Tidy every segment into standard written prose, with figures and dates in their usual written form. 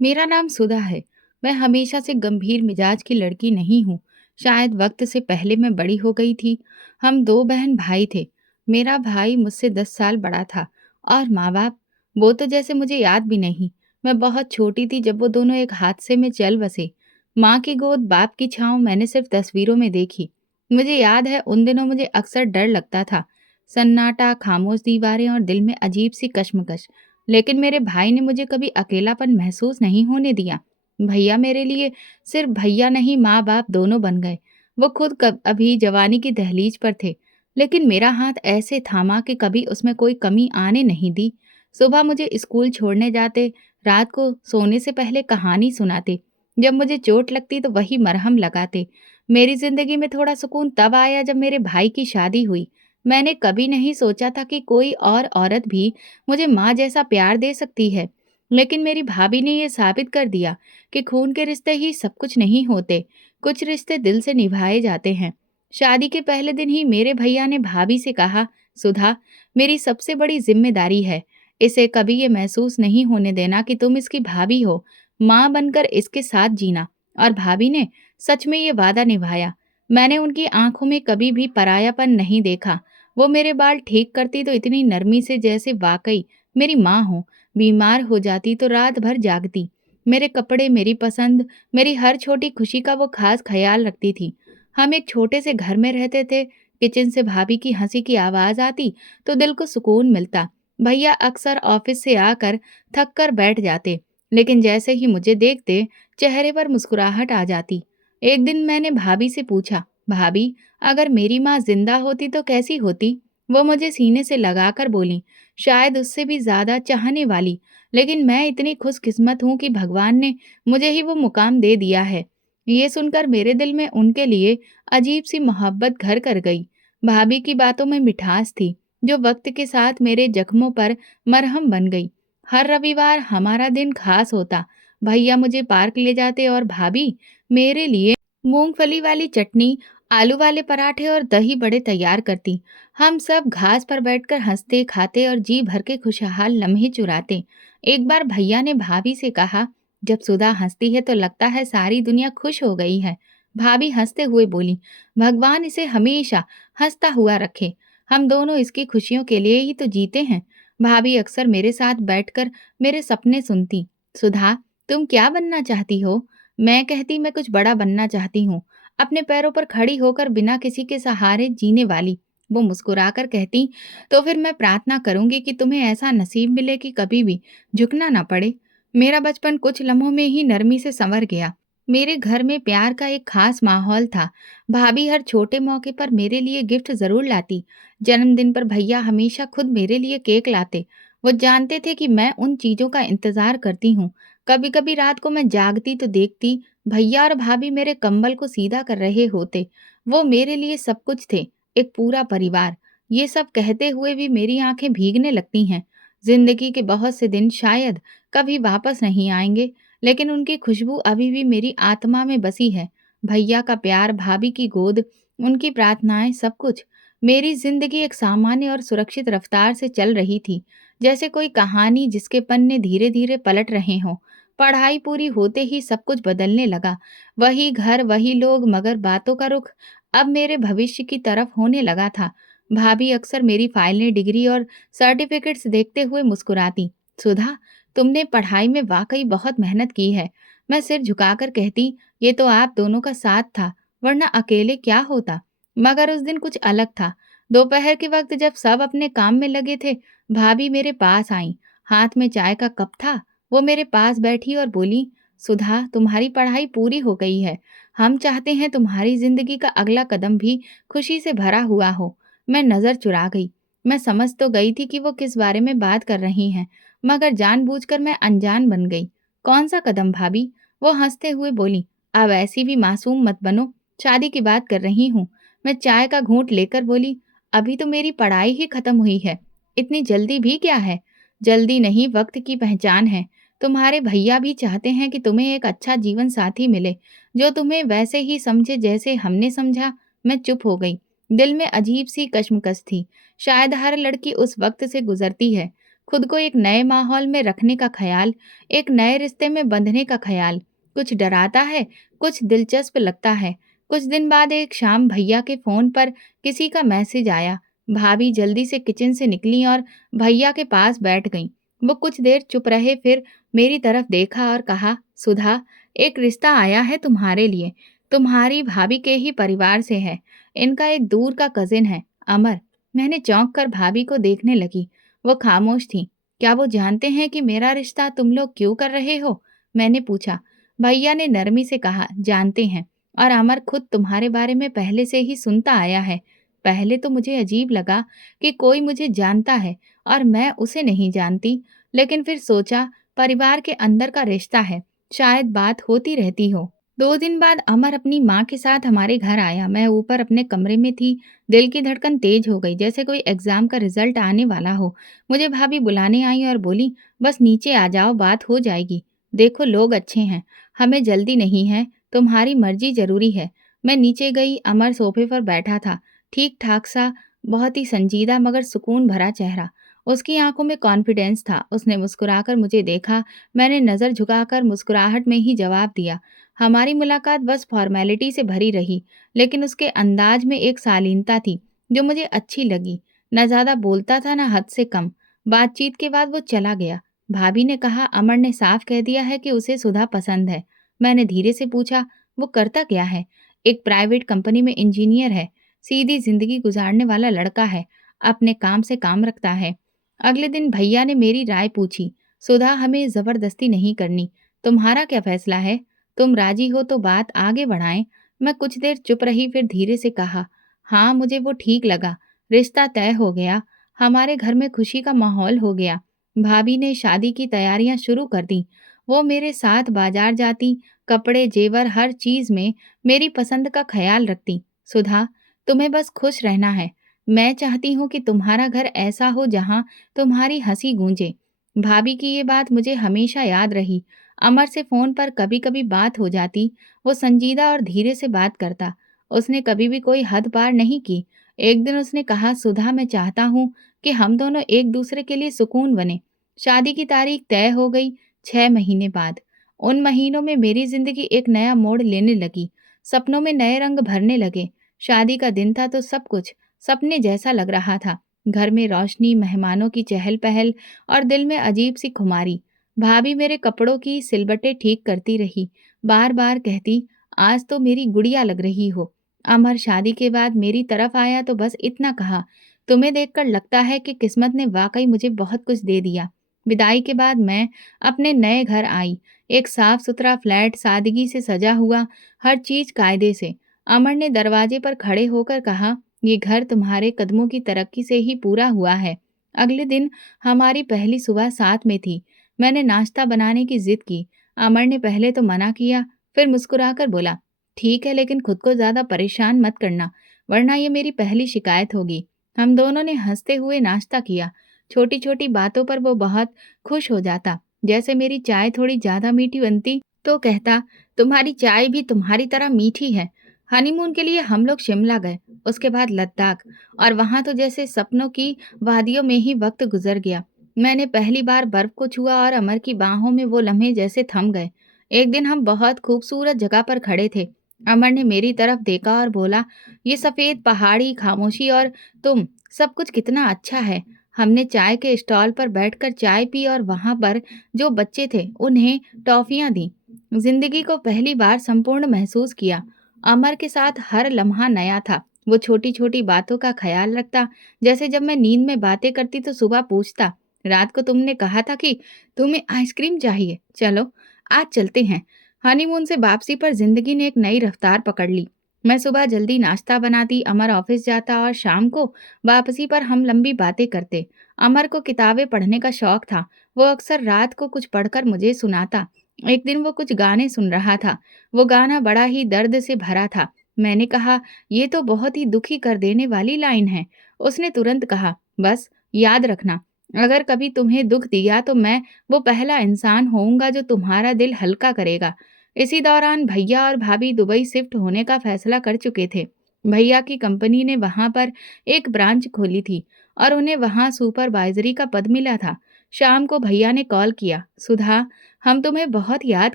मेरा नाम सुधा है। मैं हमेशा से गंभीर मिजाज की लड़की नहीं हूँ। शायद वक्त से पहले मैं बड़ी हो गई थी। हम दो बहन भाई थे। मेरा भाई मुझसे 10 साल बड़ा था। और माँ बाप, वो तो जैसे मुझे याद भी नहीं। मैं बहुत छोटी थी जब वो दोनों एक हादसे में चल बसे। माँ की गोद, बाप की छाँव मैंने सिर्फ तस्वीरों में देखी। मुझे याद है उन दिनों मुझे अक्सर डर लगता था। सन्नाटा, खामोश दीवारें और दिल में अजीब सी कश्मकश। लेकिन मेरे भाई ने मुझे कभी अकेलापन महसूस नहीं होने दिया। भैया मेरे लिए सिर्फ भैया नहीं, माँ बाप दोनों बन गए। वो खुद कब अभी जवानी की दहलीज पर थे, लेकिन मेरा हाथ ऐसे थामा कि कभी उसमें कोई कमी आने नहीं दी। सुबह मुझे स्कूल छोड़ने जाते, रात को सोने से पहले कहानी सुनाते। जब मुझे चोट लगती तो वही मरहम लगाते। मेरी जिंदगी में थोड़ा सुकून तब आया जब मेरे भाई की शादी हुई। मैंने कभी नहीं सोचा था कि कोई और औरत भी मुझे माँ जैसा प्यार दे सकती है। लेकिन मेरी भाभी ने ये साबित कर दिया कि खून के रिश्ते ही सब कुछ नहीं होते। कुछ रिश्ते दिल से निभाए जाते हैं। शादी के पहले दिन ही मेरे भैया ने भाभी से कहा, सुधा, मेरी सबसे बड़ी जिम्मेदारी है, इसे कभी ये महसूस नहीं होने देना कि तुम इसकी भाभी हो। माँ बनकर इसके साथ जीना। और भाभी ने सच में ये वादा निभाया। मैंने उनकी आंखों में कभी भी परायापन नहीं देखा। वो मेरे बाल ठीक करती तो इतनी नरमी से जैसे वाकई मेरी माँ हो। बीमार हो जाती तो रात भर जागती। मेरे कपड़े, मेरी पसंद, मेरी हर छोटी खुशी का वो खास ख्याल रखती थी। हम एक छोटे से घर में रहते थे। किचन से भाभी की हंसी की आवाज आती तो दिल को सुकून मिलता। भैया अक्सर ऑफिस से आकर थक कर बैठ जाते, लेकिन जैसे ही मुझे देखते चेहरे पर मुस्कुराहट आ जाती। एक दिन मैंने भाभी से पूछा, भाभी, अगर मेरी माँ जिंदा होती तो कैसी होती? वो मुझे सीने से लगाकर बोली, शायद उससे भी ज्यादा चाहने वाली। लेकिन मैं इतनी खुशकिस्मत हूँ कि भगवान ने मुझे ही वो मुकाम दे दिया है। ये सुनकर मेरे दिल में उनके लिए अजीब सी मोहब्बत घर कर गई। भाभी की बातों में मिठास थी, जो वक्त के साथ मेरे जख्मों पर मरहम बन गई। हर रविवार हमारा दिन खास होता। भैया मुझे पार्क ले जाते और भाभी मेरे लिए मूंगफली वाली चटनी, आलू वाले पराठे और दही बड़े तैयार करती। हम सब घास पर बैठकर हंसते, खाते और जी भर के खुशहाल लम्हे चुराते। एक बार भैया ने भाभी से कहा, जब सुधा हंसती है तो लगता है सारी दुनिया खुश हो गई है। भाभी हंसते हुए बोली, भगवान इसे हमेशा हंसता हुआ रखे। हम दोनों इसकी खुशियों के लिए ही तो जीते हैं। भाभी अक्सर मेरे साथ बैठकर मेरे सपने सुनती। सुधा, तुम क्या बनना चाहती हो? मैं कहती, मैं कुछ बड़ा बनना चाहती हूँ, अपने पैरों पर खड़ी होकर बिना किसी के सहारे जीने वाली। वो मुस्कुराकर कहती, तो फिर मैं प्रार्थना करूंगी कि तुम्हें ऐसा नसीब मिले कि कभी भी झुकना ना पड़े। मेरा बचपन कुछ लम्हों में ही नरमी से संवर गया। मेरे घर में प्यार का एक खास माहौल था। भाभी हर छोटे मौके पर मेरे लिए गिफ्ट जरूर लाती। जन्मदिन पर भैया हमेशा खुद मेरे लिए केक लाते। वो जानते थे कि मैं उन चीजों का इंतजार करती हूँ। कभी कभी रात को मैं जागती तो देखती भैया और भाभी मेरे कंबल को सीधा कर रहे होते। वो मेरे लिए सब कुछ थे, एक पूरा परिवार। ये सब कहते हुए भी मेरी आंखें भीगने लगती हैं। जिंदगी के बहुत से दिन शायद कभी वापस नहीं आएंगे, लेकिन उनकी खुशबू अभी भी मेरी आत्मा में बसी है। भैया का प्यार, भाभी की गोद, उनकी प्रार्थनाएं, सब कुछ। मेरी जिंदगी एक सामान्य और सुरक्षित रफ्तार से चल रही थी, जैसे कोई कहानी जिसके पन्ने धीरे धीरे पलट रहे हों। पढ़ाई पूरी होते ही सब कुछ बदलने लगा। वही घर, वही लोग, मगर बातों का रुख अब मेरे भविष्य की तरफ होने लगा था। भाभी अक्सर मेरी फाइलें, डिग्री और सर्टिफिकेट्स देखते हुए मुस्कुराती। सुधा, तुमने पढ़ाई में वाकई बहुत मेहनत की है। मैं सिर झुकाकर कहती, ये तो आप दोनों का साथ था, वरना अकेले क्या होता। मगर उस दिन कुछ अलग था। दोपहर के वक्त जब सब अपने काम में लगे थे, भाभी मेरे पास आई। हाथ में चाय का कप था। वो मेरे पास बैठी और बोली, सुधा, तुम्हारी पढ़ाई पूरी हो गई है। हम चाहते हैं तुम्हारी जिंदगी का अगला कदम भी खुशी से भरा हुआ हो। मैं नजर चुरा गई। मैं समझ तो गई थी कि वो किस बारे में बात कर रही हैं, मगर जानबूझकर मैं अनजान बन गई। कौन सा कदम भाभी? वो हंसते हुए बोली, अब ऐसी भी मासूम मत बनो, शादी की बात कर रही हूँ। मैं चाय का घूंट लेकर बोली, अभी तो मेरी पढ़ाई ही खत्म हुई है, इतनी जल्दी भी क्या है? जल्दी नहीं, वक्त की पहचान है। तुम्हारे भैया भी चाहते हैं कि तुम्हें एक अच्छा जीवन साथी मिले, जो तुम्हें वैसे ही समझे जैसे हमने समझा। मैं चुप हो गई। दिल में अजीब सी कश्मकश थी। शायद हर लड़की उस वक्त से गुजरती है। खुद को एक नए माहौल में रखने का ख़्याल, एक नए रिश्ते में बंधने का ख़्याल। कुछ डराता है, कुछ दिलचस्प लगता है। कुछ दिन बाद एक शाम भैया के फ़ोन पर किसी का मैसेज आया। भाभी जल्दी से किचन से निकलीं और भैया के पास बैठ गईं। वो कुछ देर चुप रहे, फिर मेरी तरफ देखा और कहा, सुधा, एक रिश्ता आया है तुम्हारे लिए। तुम्हारी भाभी के ही परिवार से है। इनका एक दूर का कज़िन है, अमर। मैंने चौंक कर भाभी को देखने लगी। वो खामोश थीं। क्या वो जानते हैं कि मेरा रिश्ता तुम लोग क्यों कर रहे हो? मैंने पूछा। भैया ने नरमी से कहा, जानते हैं। और अमर खुद तुम्हारे बारे में पहले से ही सुनता आया है। पहले तो मुझे अजीब लगा कि कोई मुझे जानता है और मैं उसे नहीं जानती, लेकिन फिर सोचा परिवार के अंदर का रिश्ता है, शायद बात होती रहती हो। 2 दिन बाद अमर अपनी माँ के साथ हमारे घर आया। मैं ऊपर अपने कमरे में थी। दिल की धड़कन तेज हो गई, जैसे कोई एग्जाम का रिजल्ट आने वाला हो। मुझे भाभी बुलाने आई और बोली, बस नीचे आ जाओ, बात हो जाएगी। देखो लोग अच्छे हैं, हमें जल्दी नहीं है, तुम्हारी मर्जी जरूरी है। मैं नीचे गई। अमर सोफे पर बैठा था, ठीक ठाक सा, बहुत ही संजीदा मगर सुकून भरा चेहरा। उसकी आंखों में कॉन्फिडेंस था। उसने मुस्कुराकर मुझे देखा। मैंने नज़र झुकाकर मुस्कुराहट में ही जवाब दिया। हमारी मुलाकात बस फॉर्मेलिटी से भरी रही, लेकिन उसके अंदाज में एक शालीनता थी जो मुझे अच्छी लगी। न ज़्यादा बोलता था, न हद से कम। बातचीत के बाद वो चला गया। भाभी ने कहा, अमर ने साफ कह दिया है कि उसे सुधा पसंद है। मैंने धीरे से पूछा, वो करता क्या है? एक प्राइवेट कंपनी में इंजीनियर है। सीधी जिंदगी गुजारने वाला लड़का है। अपने काम से काम रखता है। अगले दिन भैया ने मेरी राय पूछी। सुधा, हमें जबरदस्ती नहीं करनी। तुम्हारा क्या फैसला है? तुम राजी हो तो बात आगे बढ़ाएं। मैं कुछ देर चुप रही, फिर धीरे से कहा, हाँ, मुझे वो ठीक लगा। रिश्ता तय हो गया। हमारे घर में खुशी का माहौल हो गया। भाभी ने शादी की तैयारियां शुरू कर दी। वो मेरे साथ बाजार जाती, कपड़े, जेवर, हर चीज में मेरी पसंद का ख्याल रखती। सुधा, तुम्हें बस खुश रहना है। मैं चाहती हूँ कि तुम्हारा घर ऐसा हो जहाँ तुम्हारी हंसी गूंजे। भाभी की ये बात मुझे हमेशा याद रही। अमर से फ़ोन पर कभी-कभी बात हो जाती। वो संजीदा और धीरे से बात करता। उसने कभी भी कोई हद पार नहीं की। एक दिन उसने कहा, सुधा, मैं चाहता हूँ कि हम दोनों एक दूसरे के लिए सुकून बने। शादी की तारीख तय हो गई। 6 महीने बाद। उन महीनों में मेरी ज़िंदगी एक नया मोड़ लेने लगी। सपनों में नए रंग भरने लगे। शादी का दिन था तो सब कुछ सपने जैसा लग रहा था। घर में रोशनी, मेहमानों की चहल-पहल और दिल में अजीब सी खुमारी। भाभी मेरे कपड़ों की सिलबटें ठीक करती रही। बार-बार कहती, आज तो मेरी गुड़िया लग रही हो। अमर शादी के बाद मेरी तरफ आया तो बस इतना कहा, तुम्हें देखकर लगता है कि किस्मत ने वाकई मुझे बहुत कुछ दे दिया। विदाई के बाद मैं अपने नए घर आई। एक साफ-सुथरा फ्लैट, सादगी से सजा हुआ, हर चीज़ कायदे से। अमर ने दरवाजे पर खड़े होकर कहा, ये घर तुम्हारे कदमों की तरक्की से ही पूरा हुआ है। अगले दिन हमारी पहली सुबह साथ में थी। मैंने नाश्ता बनाने की जिद की। अमर ने पहले तो मना किया, फिर मुस्कुराकर बोला, ठीक है, लेकिन खुद को ज्यादा परेशान मत करना, वरना ये मेरी पहली शिकायत होगी। हम दोनों ने हंसते हुए नाश्ता किया। छोटी छोटी बातों पर वो बहुत खुश हो जाता। जैसे मेरी चाय थोड़ी ज्यादा मीठी बनती तो कहता, तुम्हारी चाय भी तुम्हारी तरह मीठी है। हनीमून के लिए हम लोग शिमला गए, उसके बाद लद्दाख, और वहां तो जैसे सपनों की वादियों में ही वक्त गुजर गया। मैंने पहली बार बर्फ को छुआ और अमर की बाहों में वो लम्हे जैसे थम गए। एक दिन हम बहुत खूबसूरत जगह पर खड़े थे। अमर ने मेरी तरफ देखा और बोला, ये सफेद पहाड़ी, खामोशी और तुम, सब कुछ कितना अच्छा है। हमने चाय के स्टॉल पर बैठकर चाय पी और वहां पर जो बच्चे थे उन्हें टॉफियां दी। जिंदगी को पहली बार संपूर्ण महसूस किया। अमर के साथ हर लम्हा नया था। वो छोटी छोटी बातों का ख्याल रखता। जैसे जब मैं नींद में बातें करती तो सुबह पूछता, रात को तुमने कहा था कि तुम्हें आइसक्रीम चाहिए, चलो आज चलते हैं। हनीमून से वापसी पर जिंदगी ने एक नई रफ्तार पकड़ ली। मैं सुबह जल्दी नाश्ता बनाती, अमर ऑफिस जाता और शाम को वापसी पर हम लंबी बातें करते। अमर को किताबें पढ़ने का शौक था। वो अक्सर रात को कुछ पढ़कर मुझे सुनाता। एक दिन वो कुछ गाने सुन रहा था। वो गाना बड़ा ही दर्द से भरा था। मैंने कहा, ये तो बहुत ही दुखी कर देने वाली लाइन है। उसने तुरंत कहा, बस याद रखना, अगर कभी तुम्हें दुख दिया तो मैं वो पहला इंसान होऊंगा जो तुम्हारा दिल हल्का करेगा। इसी दौरान भैया और भाभी दुबई शिफ्ट होने का फैसला कर चुके थे। भैया की कंपनी ने वहां पर एक ब्रांच खोली थी और उन्हें वहां सुपरवाइजरी का पद मिला था। शाम को भैया ने कॉल किया, सुधा, हम तुम्हें बहुत याद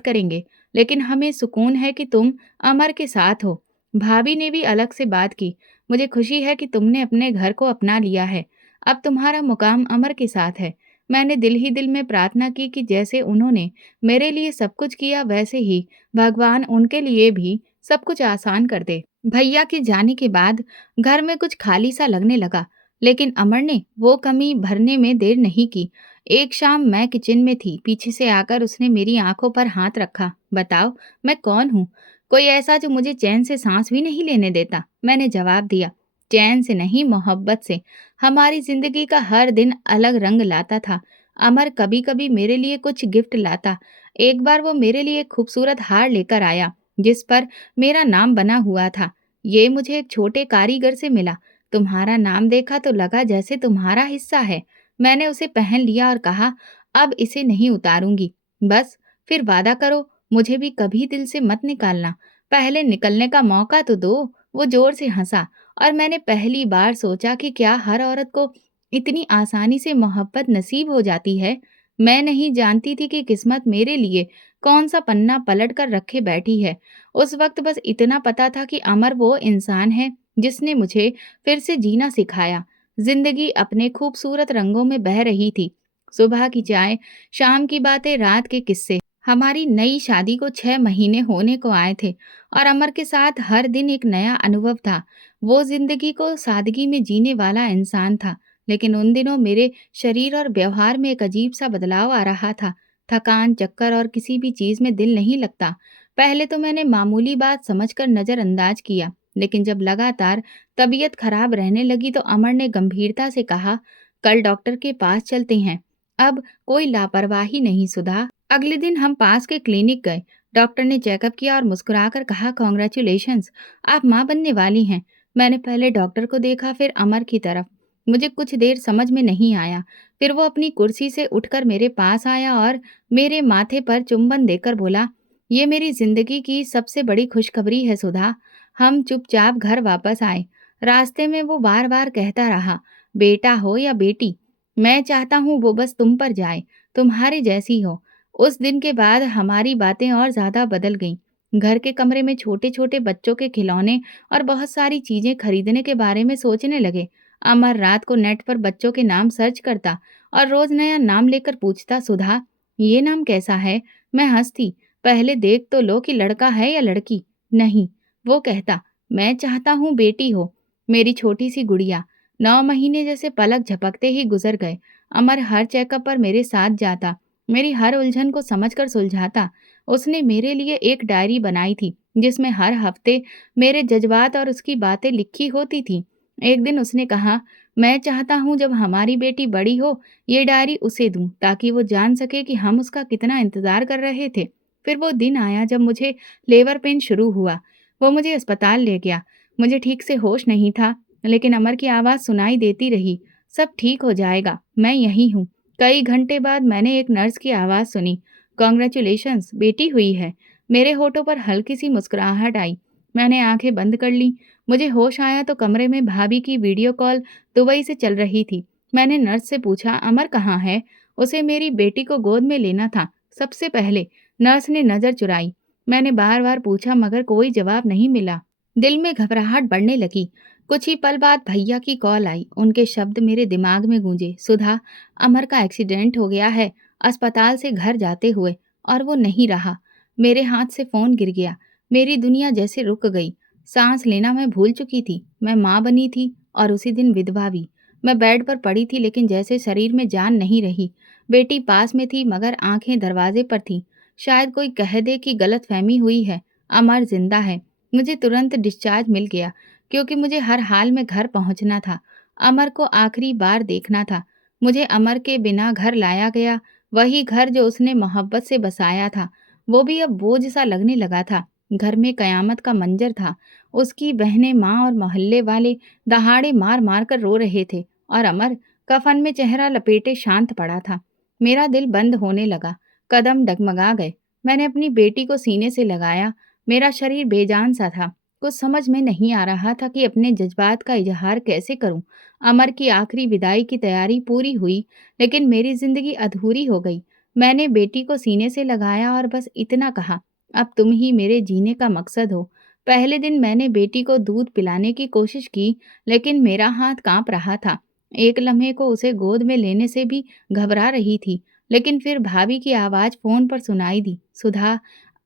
करेंगे, लेकिन हमें सुकून है कि तुम अमर के साथ हो। भाभी ने भी अलग से बात की, मुझे खुशी है कि तुमने अपने घर को अपना लिया है। अब तुम्हारा मुकाम अमर के साथ है। मैंने दिल ही दिल में प्रार्थना की कि जैसे उन्होंने मेरे लिए सब कुछ किया, वैसे ही भगवान उनके लिए भी सब कुछ आसान कर दे। भैया के जाने के बाद घर में कुछ खाली सा लगने लगा, लेकिन अमर ने वो कमी भरने में देर नहीं की। एक शाम मैं किचन में थी, पीछे से आकर उसने मेरी आंखों पर हाथ रखा। बताओ, मैं कौन हूँ? कोई ऐसा जो मुझे चैन से सांस भी नहीं लेने देता। मैंने जवाब दिया, चैन से नहीं, मोहब्बत से। हमारी जिंदगी का हर दिन अलग रंग लाता था। अमर कभी कभी मेरे लिए कुछ गिफ्ट लाता। एक बार वो मेरे लिए एक खूबसूरत हार लेकर आया, जिस पर मेरा नाम बना हुआ था। ये मुझे एक छोटे कारीगर से मिला। तुम्हारा नाम देखा तो लगा जैसे तुम्हारा हिस्सा है। मैंने उसे पहन लिया और कहा, अब इसे नहीं उतारूंगी। बस, फिर वादा करो, मुझे भी कभी दिल से मत निकालना। पहले निकलने का मौका तो दो। वो जोर से हंसा और मैंने पहली बार सोचा कि क्या हर औरत को इतनी आसानी से मोहब्बत नसीब हो जाती है। मैं नहीं जानती थी कि किस्मत मेरे लिए कौन सा पन्ना पलट कर रखे बैठी है। उस वक्त बस इतना पता था कि अमर वो इंसान है जिसने मुझे फिर से जीना सिखाया। जिंदगी अपने खूबसूरत रंगों में बह रही थी। सुबह की चाय, शाम की बातें, रात के किस्से। हमारी नई शादी को 6 महीने होने को आए थे और अमर के साथ हर दिन एक नया अनुभव था। वो जिंदगी को सादगी में जीने वाला इंसान था, लेकिन उन दिनों मेरे शरीर और व्यवहार में एक अजीब सा बदलाव आ रहा था। थकान, चक्कर और किसी भी चीज में दिल नहीं लगता। पहले तो मैंने मामूली बात समझकर नजरअंदाज किया, लेकिन जब लगातार तबीयत खराब रहने लगी तो अमर ने गंभीरता से कहा, कल डॉक्टर के पास चलते हैं। अब कोई लापरवाही नहीं, सुधा। अगले दिन हम पास के क्लिनिक गए। डॉक्टर ने चेकअप किया और मुस्कुराकर कहा, कॉन्ग्रेचुलेशंस, आप माँ बनने वाली हैं। मैंने पहले डॉक्टर को देखा, फिर अमर की तरफ। मुझे कुछ देर समझ में नहीं आया। फिर वो अपनी कुर्सी से उठकर मेरे पास आया और मेरे माथे पर चुंबन देकर बोला, ये मेरी जिंदगी की सबसे बड़ी खुशखबरी है, सुधा। हम चुपचाप घर वापस आए। रास्ते में वो बार बार कहता रहा, बेटा हो या बेटी, मैं चाहता हूँ वो बस तुम पर जाए, तुम्हारे जैसी हो। उस दिन के बाद हमारी बातें और ज्यादा बदल गईं। घर के कमरे में छोटे छोटे बच्चों के खिलौने और बहुत सारी चीजें खरीदने के बारे में सोचने लगे। अमर रात को नेट पर बच्चों के नाम सर्च करता और रोज नया नाम लेकर पूछता, सुधा, ये नाम कैसा है? मैं हंसती, पहले देख तो लो कि लड़का है या लड़की। नहीं, वो कहता, मैं चाहता हूँ बेटी हो। मेरी छोटी सी गुड़िया। 9 महीने जैसे पलक झपकते ही गुजर गए। अमर हर चेकअप पर मेरे साथ जाता, मेरी हर उलझन को समझकर सुलझाता। उसने मेरे लिए एक डायरी बनाई थी, जिसमें हर हफ्ते मेरे जज्बात और उसकी बातें लिखी होती थी। एक दिन उसने कहा, मैं चाहता हूँ जब हमारी बेटी बड़ी हो, ये डायरी उसे दूं, ताकि वो जान सके कि हम उसका कितना इंतजार कर रहे थे। फिर वो दिन आया जब मुझे लेबर पेन शुरू हुआ। वो मुझे अस्पताल ले गया। मुझे ठीक से होश नहीं था, लेकिन अमर की आवाज़ सुनाई देती रही, सब ठीक हो जाएगा, मैं यहीं हूँ। कई घंटे बाद मैंने एक नर्स की आवाज़ सुनी, कॉन्ग्रेचुलेशंस, बेटी हुई है। मेरे होठों पर हल्की सी मुस्कुराहट आई। मैंने आंखें बंद कर लीं। मुझे होश आया तो कमरे में भाभी की वीडियो कॉल दुबई से चल रही थी। मैंने नर्स से पूछा, अमर कहाँ है? उसे मेरी बेटी को गोद में लेना था सबसे पहले। नर्स ने नज़र चुराई। मैंने बार बार पूछा, मगर कोई जवाब नहीं मिला। दिल में घबराहट बढ़ने लगी। कुछ ही पल बाद भैया की कॉल आई। उनके शब्द मेरे दिमाग में गूंजे, सुधा, अमर का एक्सीडेंट हो गया है, अस्पताल से घर जाते हुए। और वो नहीं रहा। मेरे हाथ से फोन गिर गया। मेरी दुनिया जैसे रुक गई। सांस लेना मैं भूल चुकी थी। मैं माँ बनी थी और उसी दिन विधवा भी। मैं बेड पर पड़ी थी, लेकिन जैसे शरीर में जान नहीं रही। बेटी पास में थी, मगर आंखें दरवाजे पर थीं। शायद कोई कह दे कि गलतफहमी हुई है, अमर जिंदा है। मुझे तुरंत डिस्चार्ज मिल गया, क्योंकि मुझे हर हाल में घर पहुंचना था। अमर को आखिरी बार देखना था। मुझे अमर के बिना घर लाया गया, वही घर जो उसने मोहब्बत से बसाया था। वो भी अब बोझ सा लगने लगा था। घर में कयामत का मंजर था। उसकी बहनें, माँ और मोहल्ले वाले दहाड़े मार मार कर रो रहे थे, और अमर कफन में चेहरा लपेटे शांत पड़ा था। मेरा दिल बंद होने लगा, कदम डगमगा गए। मैंने अपनी बेटी को सीने से लगाया। मेरा शरीर बेजान सा था। कुछ समझ में नहीं आ रहा था कि अपने जज़्बात का इज़हार कैसे करूँ। अमर की आखिरी विदाई की तैयारी पूरी हुई, लेकिन मेरी ज़िंदगी अधूरी हो गई। मैंने बेटी को सीने से लगाया और बस इतना कहा, अब तुम ही मेरे जीने का मकसद हो। पहले दिन मैंने बेटी को दूध पिलाने की कोशिश की, लेकिन मेरा हाथ काँप रहा था। एक लम्हे को उसे गोद में लेने से भी घबरा रही थी, लेकिन फिर भाभी की आवाज़ फ़ोन पर सुनाई दी, सुधा,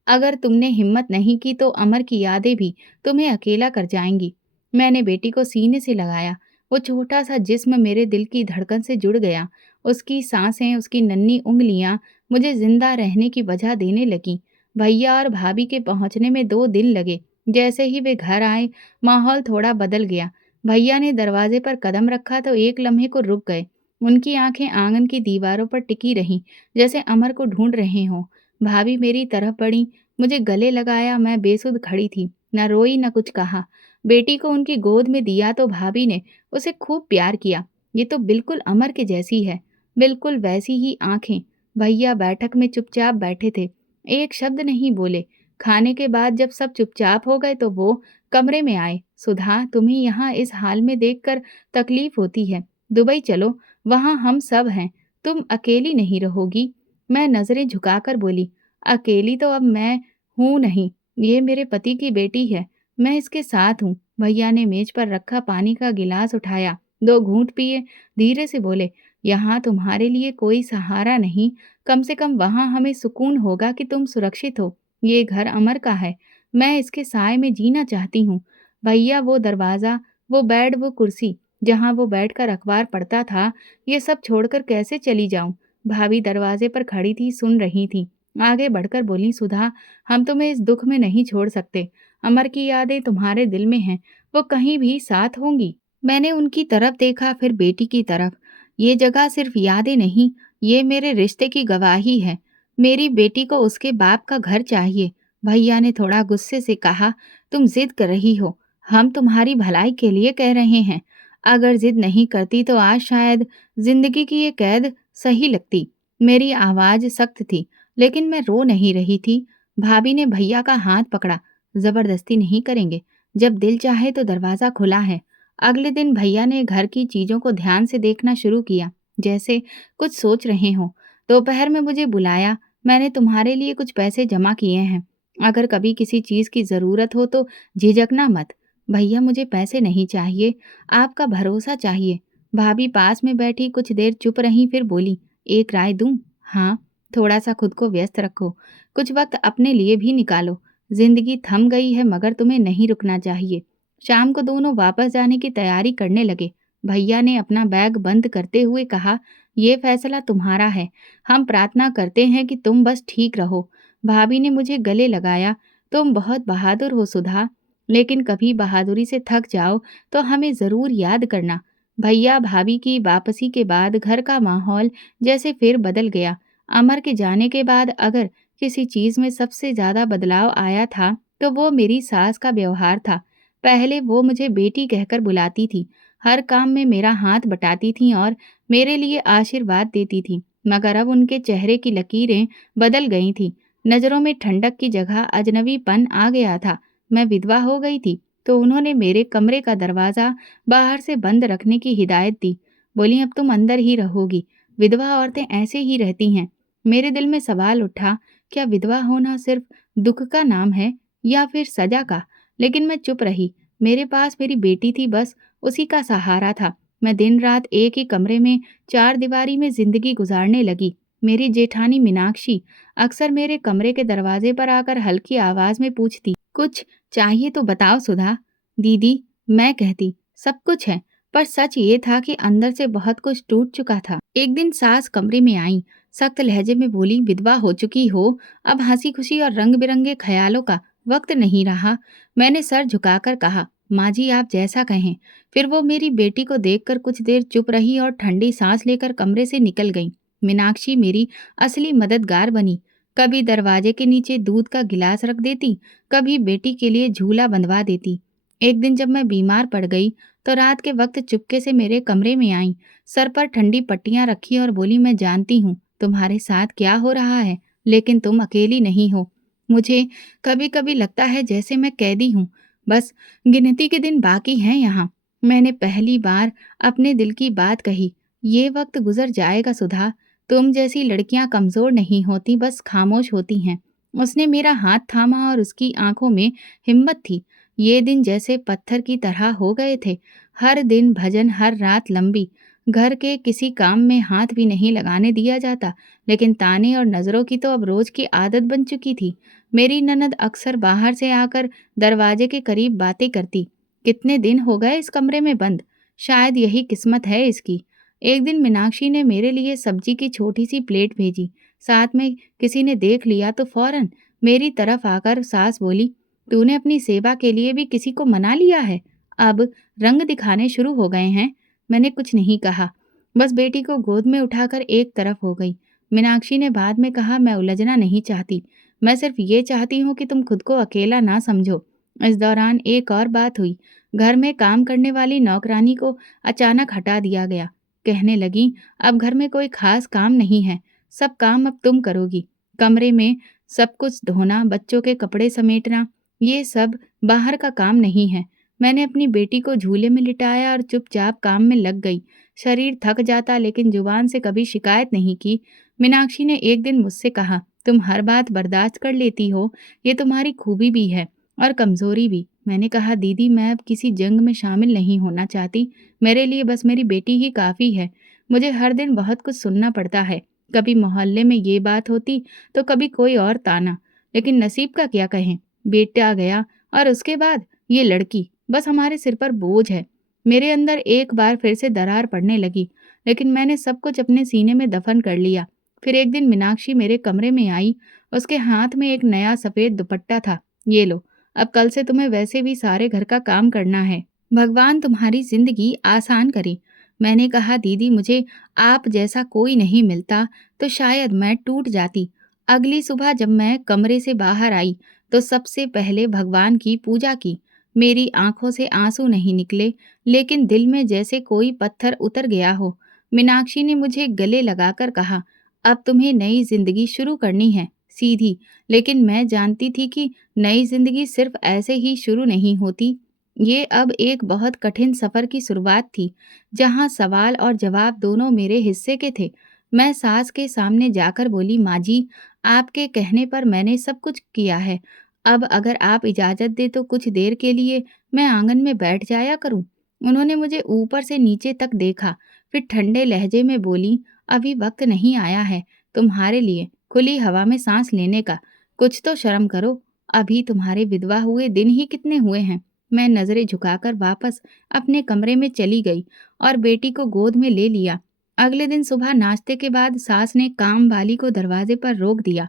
अगर तुमने हिम्मत नहीं की तो अमर की यादें भी तुम्हें अकेला कर जाएंगी। मैंने बेटी को सीने से लगाया। वो छोटा सा जिस्म मेरे दिल की धड़कन से जुड़ गया। उसकी सांसें, उसकी नन्ही उंगलियां मुझे जिंदा रहने की वजह देने लगीं। भैया और भाभी के पहुंचने में 2 दिन लगे। जैसे ही वे घर आए, माहौल थोड़ा बदल गया। भैया ने दरवाजे पर कदम रखा तो एक लम्हे को रुक गए। उनकी आंखें आंगन की दीवारों पर टिकी रहीं, जैसे अमर को ढूंढ रहे हों। भाभी मेरी तरफ बढ़ी, मुझे गले लगाया। मैं बेसुध खड़ी थी, न रोई न कुछ कहा। बेटी को उनकी गोद में दिया तो भाभी ने उसे खूब प्यार किया। ये तो बिल्कुल अमर के जैसी है, बिल्कुल वैसी ही आंखें। भैया बैठक में चुपचाप बैठे थे, एक शब्द नहीं बोले। खाने के बाद जब सब चुपचाप हो गए तो वो कमरे में आए। सुधा, तुम्हें यहाँ इस हाल में देखकर तकलीफ होती है, दुबई चलो, वहाँ हम सब हैं, तुम अकेली नहीं रहोगी। मैं नजरें झुकाकर बोली, अकेली तो अब मैं हूँ नहीं, ये मेरे पति की बेटी है, मैं इसके साथ हूँ। भैया ने मेज पर रखा पानी का गिलास उठाया, 2 घूंट पिए, धीरे से बोले, यहाँ तुम्हारे लिए कोई सहारा नहीं, कम से कम वहाँ हमें सुकून होगा कि तुम सुरक्षित हो। ये घर अमर का है, मैं इसके साए में जीना चाहती हूँ। भैया, वो दरवाज़ा, वो बेड, वो कुर्सी जहाँ वो बैठकर अखबार पढ़ता था, ये सब छोड़कर कैसे चली जाऊं? भाभी दरवाजे पर खड़ी थी, सुन रही थी। आगे बढ़कर बोली, सुधा, हम तुम्हें इस दुख में नहीं छोड़ सकते। अमर की यादें तुम्हारे दिल में हैं, वो कहीं भी साथ होंगी। मैंने उनकी तरफ देखा, फिर बेटी की तरफ। ये जगह सिर्फ यादें नहीं, ये मेरे रिश्ते की गवाही है। मेरी बेटी को उसके बाप का घर चाहिए। भैया ने थोड़ा गुस्से से कहा, तुम जिद कर रही हो, हम तुम्हारी भलाई के लिए कह रहे हैं। अगर जिद नहीं करती तो आज शायद जिंदगी की ये कैद सही लगती। मेरी आवाज सख्त थी, लेकिन मैं रो नहीं रही थी। भाभी ने भैया का हाथ पकड़ा, जबरदस्ती नहीं करेंगे, जब दिल चाहे तो दरवाजा खुला है। अगले दिन भैया ने घर की चीजों को ध्यान से देखना शुरू किया, जैसे कुछ सोच रहे हों। दोपहर में मुझे बुलाया, मैंने तुम्हारे लिए कुछ पैसे जमा किए हैं, अगर कभी किसी चीज की जरूरत हो तो झिझकना मत। भैया, मुझे पैसे नहीं चाहिए, आपका भरोसा चाहिए। भाभी पास में बैठी कुछ देर चुप रही, फिर बोली, एक राय दूं? हाँ, थोड़ा सा खुद को व्यस्त रखो, कुछ वक्त अपने लिए भी निकालो। जिंदगी थम गई है मगर तुम्हें नहीं रुकना चाहिए। शाम को दोनों वापस जाने की तैयारी करने लगे। भैया ने अपना बैग बंद करते हुए कहा, ये फैसला तुम्हारा है, हम प्रार्थना करते हैं कि तुम बस ठीक रहो। भाभी ने मुझे गले लगाया, तुम बहुत बहादुर हो सुधा, लेकिन कभी बहादुरी से थक जाओ तो हमें ज़रूर याद करना। भैया भाभी की वापसी के बाद घर का माहौल जैसे फिर बदल गया। अमर के जाने के बाद अगर किसी चीज़ में सबसे ज़्यादा बदलाव आया था तो वो मेरी सास का व्यवहार था। पहले वो मुझे बेटी कहकर बुलाती थी, हर काम में मेरा हाथ बटाती थी और मेरे लिए आशीर्वाद देती थी, मगर अब उनके चेहरे की लकीरें बदल गई थी। नज़रों में ठंडक की जगह अजनबीपन आ गया था। मैं विधवा हो गई थी तो उन्होंने मेरे कमरे का दरवाज़ा बाहर से बंद रखने की हिदायत दी। बोली, अब तुम अंदर ही रहोगी, विधवा औरतें ऐसे ही रहती हैं। मेरे दिल में सवाल उठा, क्या विधवा होना सिर्फ दुख का नाम है या फिर सजा का? लेकिन मैं चुप रही। मेरे पास मेरी बेटी थी, बस उसी का सहारा था। मैं दिन रात एक ही कमरे में चार दीवारी में जिंदगी गुजारने लगी। मेरी जेठानी मीनाक्षी अक्सर मेरे कमरे के दरवाजे पर आकर हल्की आवाज में पूछती, कुछ चाहिए तो बताओ सुधा। दीदी, मैं कहती, सब कुछ है, पर सच ये था कि अंदर से बहुत कुछ टूट चुका था। एक दिन सास कमरे में आई, सख्त लहजे में बोली, विधवा हो चुकी हो, अब हंसी खुशी और रंग बिरंगे ख्यालों का वक्त नहीं रहा। मैंने सर झुकाकर कहा, माँ जी आप जैसा कहें। फिर वो मेरी बेटी को देखकर कुछ देर चुप रही और ठंडी सांस लेकर कमरे से निकल गई। मीनाक्षी मेरी असली मददगार बनी। कभी दरवाजे के नीचे दूध का गिलास रख देती, कभी बेटी के लिए झूला बंधवा देती। एक दिन जब मैं बीमार पड़ गई तो रात के वक्त चुपके से मेरे कमरे में आई, सर पर ठंडी पट्टियां रखी और बोली, मैं जानती हूँ तुम्हारे साथ क्या हो रहा है, लेकिन तुम अकेली नहीं हो। मुझे कभी कभी लगता है जैसे मैं कैदी हूँ, बस गिनती के दिन बाकी हैं यहाँ। मैंने पहली बार अपने दिल की बात कही। ये वक्त गुजर जाएगा सुधा। तुम जैसी लड़कियां कमजोर नहीं होती, बस खामोश होती हैं। उसने मेरा हाथ थामा और उसकी आंखों में हिम्मत थी। ये दिन जैसे पत्थर की तरह हो गए थे। हर दिन भजन, हर रात लंबी। घर के किसी काम में हाथ भी नहीं लगाने दिया जाता, लेकिन ताने और नजरों की तो अब रोज की आदत बन चुकी थी। मेरी ननद अक्सर बाहर से आकर दरवाजे के करीब बातें करती। कितने दिन हो गए इस कमरे में बंद, शायद यही किस्मत है इसकी। एक दिन मीनाक्षी ने मेरे लिए सब्जी की छोटी सी प्लेट भेजी। साथ में किसी ने देख लिया तो फौरन मेरी तरफ आकर सास बोली, तूने अपनी सेवा के लिए भी किसी को मना लिया है? अब रंग दिखाने शुरू हो गए हैं। मैंने कुछ नहीं कहा, बस बेटी को गोद में उठाकर एक तरफ हो गई। मीनाक्षी ने बाद में कहा, मैं उलझना नहीं चाहती, मैं सिर्फ ये चाहती हूँ कि तुम खुद को अकेला ना समझो। इस दौरान एक और बात हुई। घर में काम करने वाली नौकरानी को अचानक हटा दिया गया। कहने लगी, अब घर में कोई खास काम नहीं है, सब काम अब तुम करोगी। कमरे में सब कुछ धोना, बच्चों के कपड़े समेटना, ये सब बाहर का काम नहीं है। मैंने अपनी बेटी को झूले में लिटाया और चुपचाप काम में लग गई। शरीर थक जाता, लेकिन जुबान से कभी शिकायत नहीं की। मीनाक्षी ने एक दिन मुझसे कहा, तुम हर बात बर्दाश्त कर लेती हो, ये तुम्हारी खूबी भी है और कमजोरी भी। मैंने कहा, दीदी मैं अब किसी जंग में शामिल नहीं होना चाहती। मेरे लिए बस मेरी बेटी ही काफ़ी है। मुझे हर दिन बहुत कुछ सुनना पड़ता है। कभी मोहल्ले में ये बात होती तो कभी कोई और ताना। लेकिन नसीब का क्या कहें, बेटा गया और उसके बाद ये लड़की बस हमारे सिर पर बोझ है। मेरे अंदर एक बार फिर से दरार पड़ने लगी, लेकिन मैंने सब कुछ अपने सीने में दफन कर लिया। फिर एक दिन मीनाक्षी मेरे कमरे में आई। उसके हाथ में एक नया सफ़ेद दुपट्टा था। ये लो, अब कल से तुम्हें वैसे भी सारे घर का काम करना है। भगवान तुम्हारी जिंदगी आसान करे। मैंने कहा, दीदी मुझे आप जैसा कोई नहीं मिलता तो शायद मैं टूट जाती। अगली सुबह जब मैं कमरे से बाहर आई तो सबसे पहले भगवान की पूजा की। मेरी आंखों से आंसू नहीं निकले, लेकिन दिल में जैसे कोई पत्थर उतर गया हो। मीनाक्षी ने मुझे गले लगाकर कहा, अब तुम्हें नई जिंदगी शुरू करनी है, सीधी। लेकिन मैं जानती थी कि नई जिंदगी सिर्फ ऐसे ही शुरू नहीं होती। ये अब एक बहुत कठिन सफर की शुरुआत थी, जहां सवाल और जवाब दोनों मेरे हिस्से के थे। मैं सास के सामने जाकर बोली, माँ जी, आपके कहने पर मैंने सब कुछ किया है। अब अगर आप इजाजत दे तो कुछ देर के लिए मैं आंगन में बैठ जाया करूं। उन्होंने मुझे ऊपर से नीचे तक देखा, फिर ठंडे लहजे में बोली, अभी वक्त नहीं आया है तुम्हारे लिए खुली हवा में सांस लेने का। कुछ तो शर्म करो, अभी तुम्हारे विधवा हुए दिन ही कितने हुए हैं। मैं नजरें झुकाकर वापस अपने कमरे में चली गई और बेटी को गोद में ले लिया। अगले दिन सुबह नाश्ते के बाद सास ने काम वाली को दरवाजे पर रोक दिया।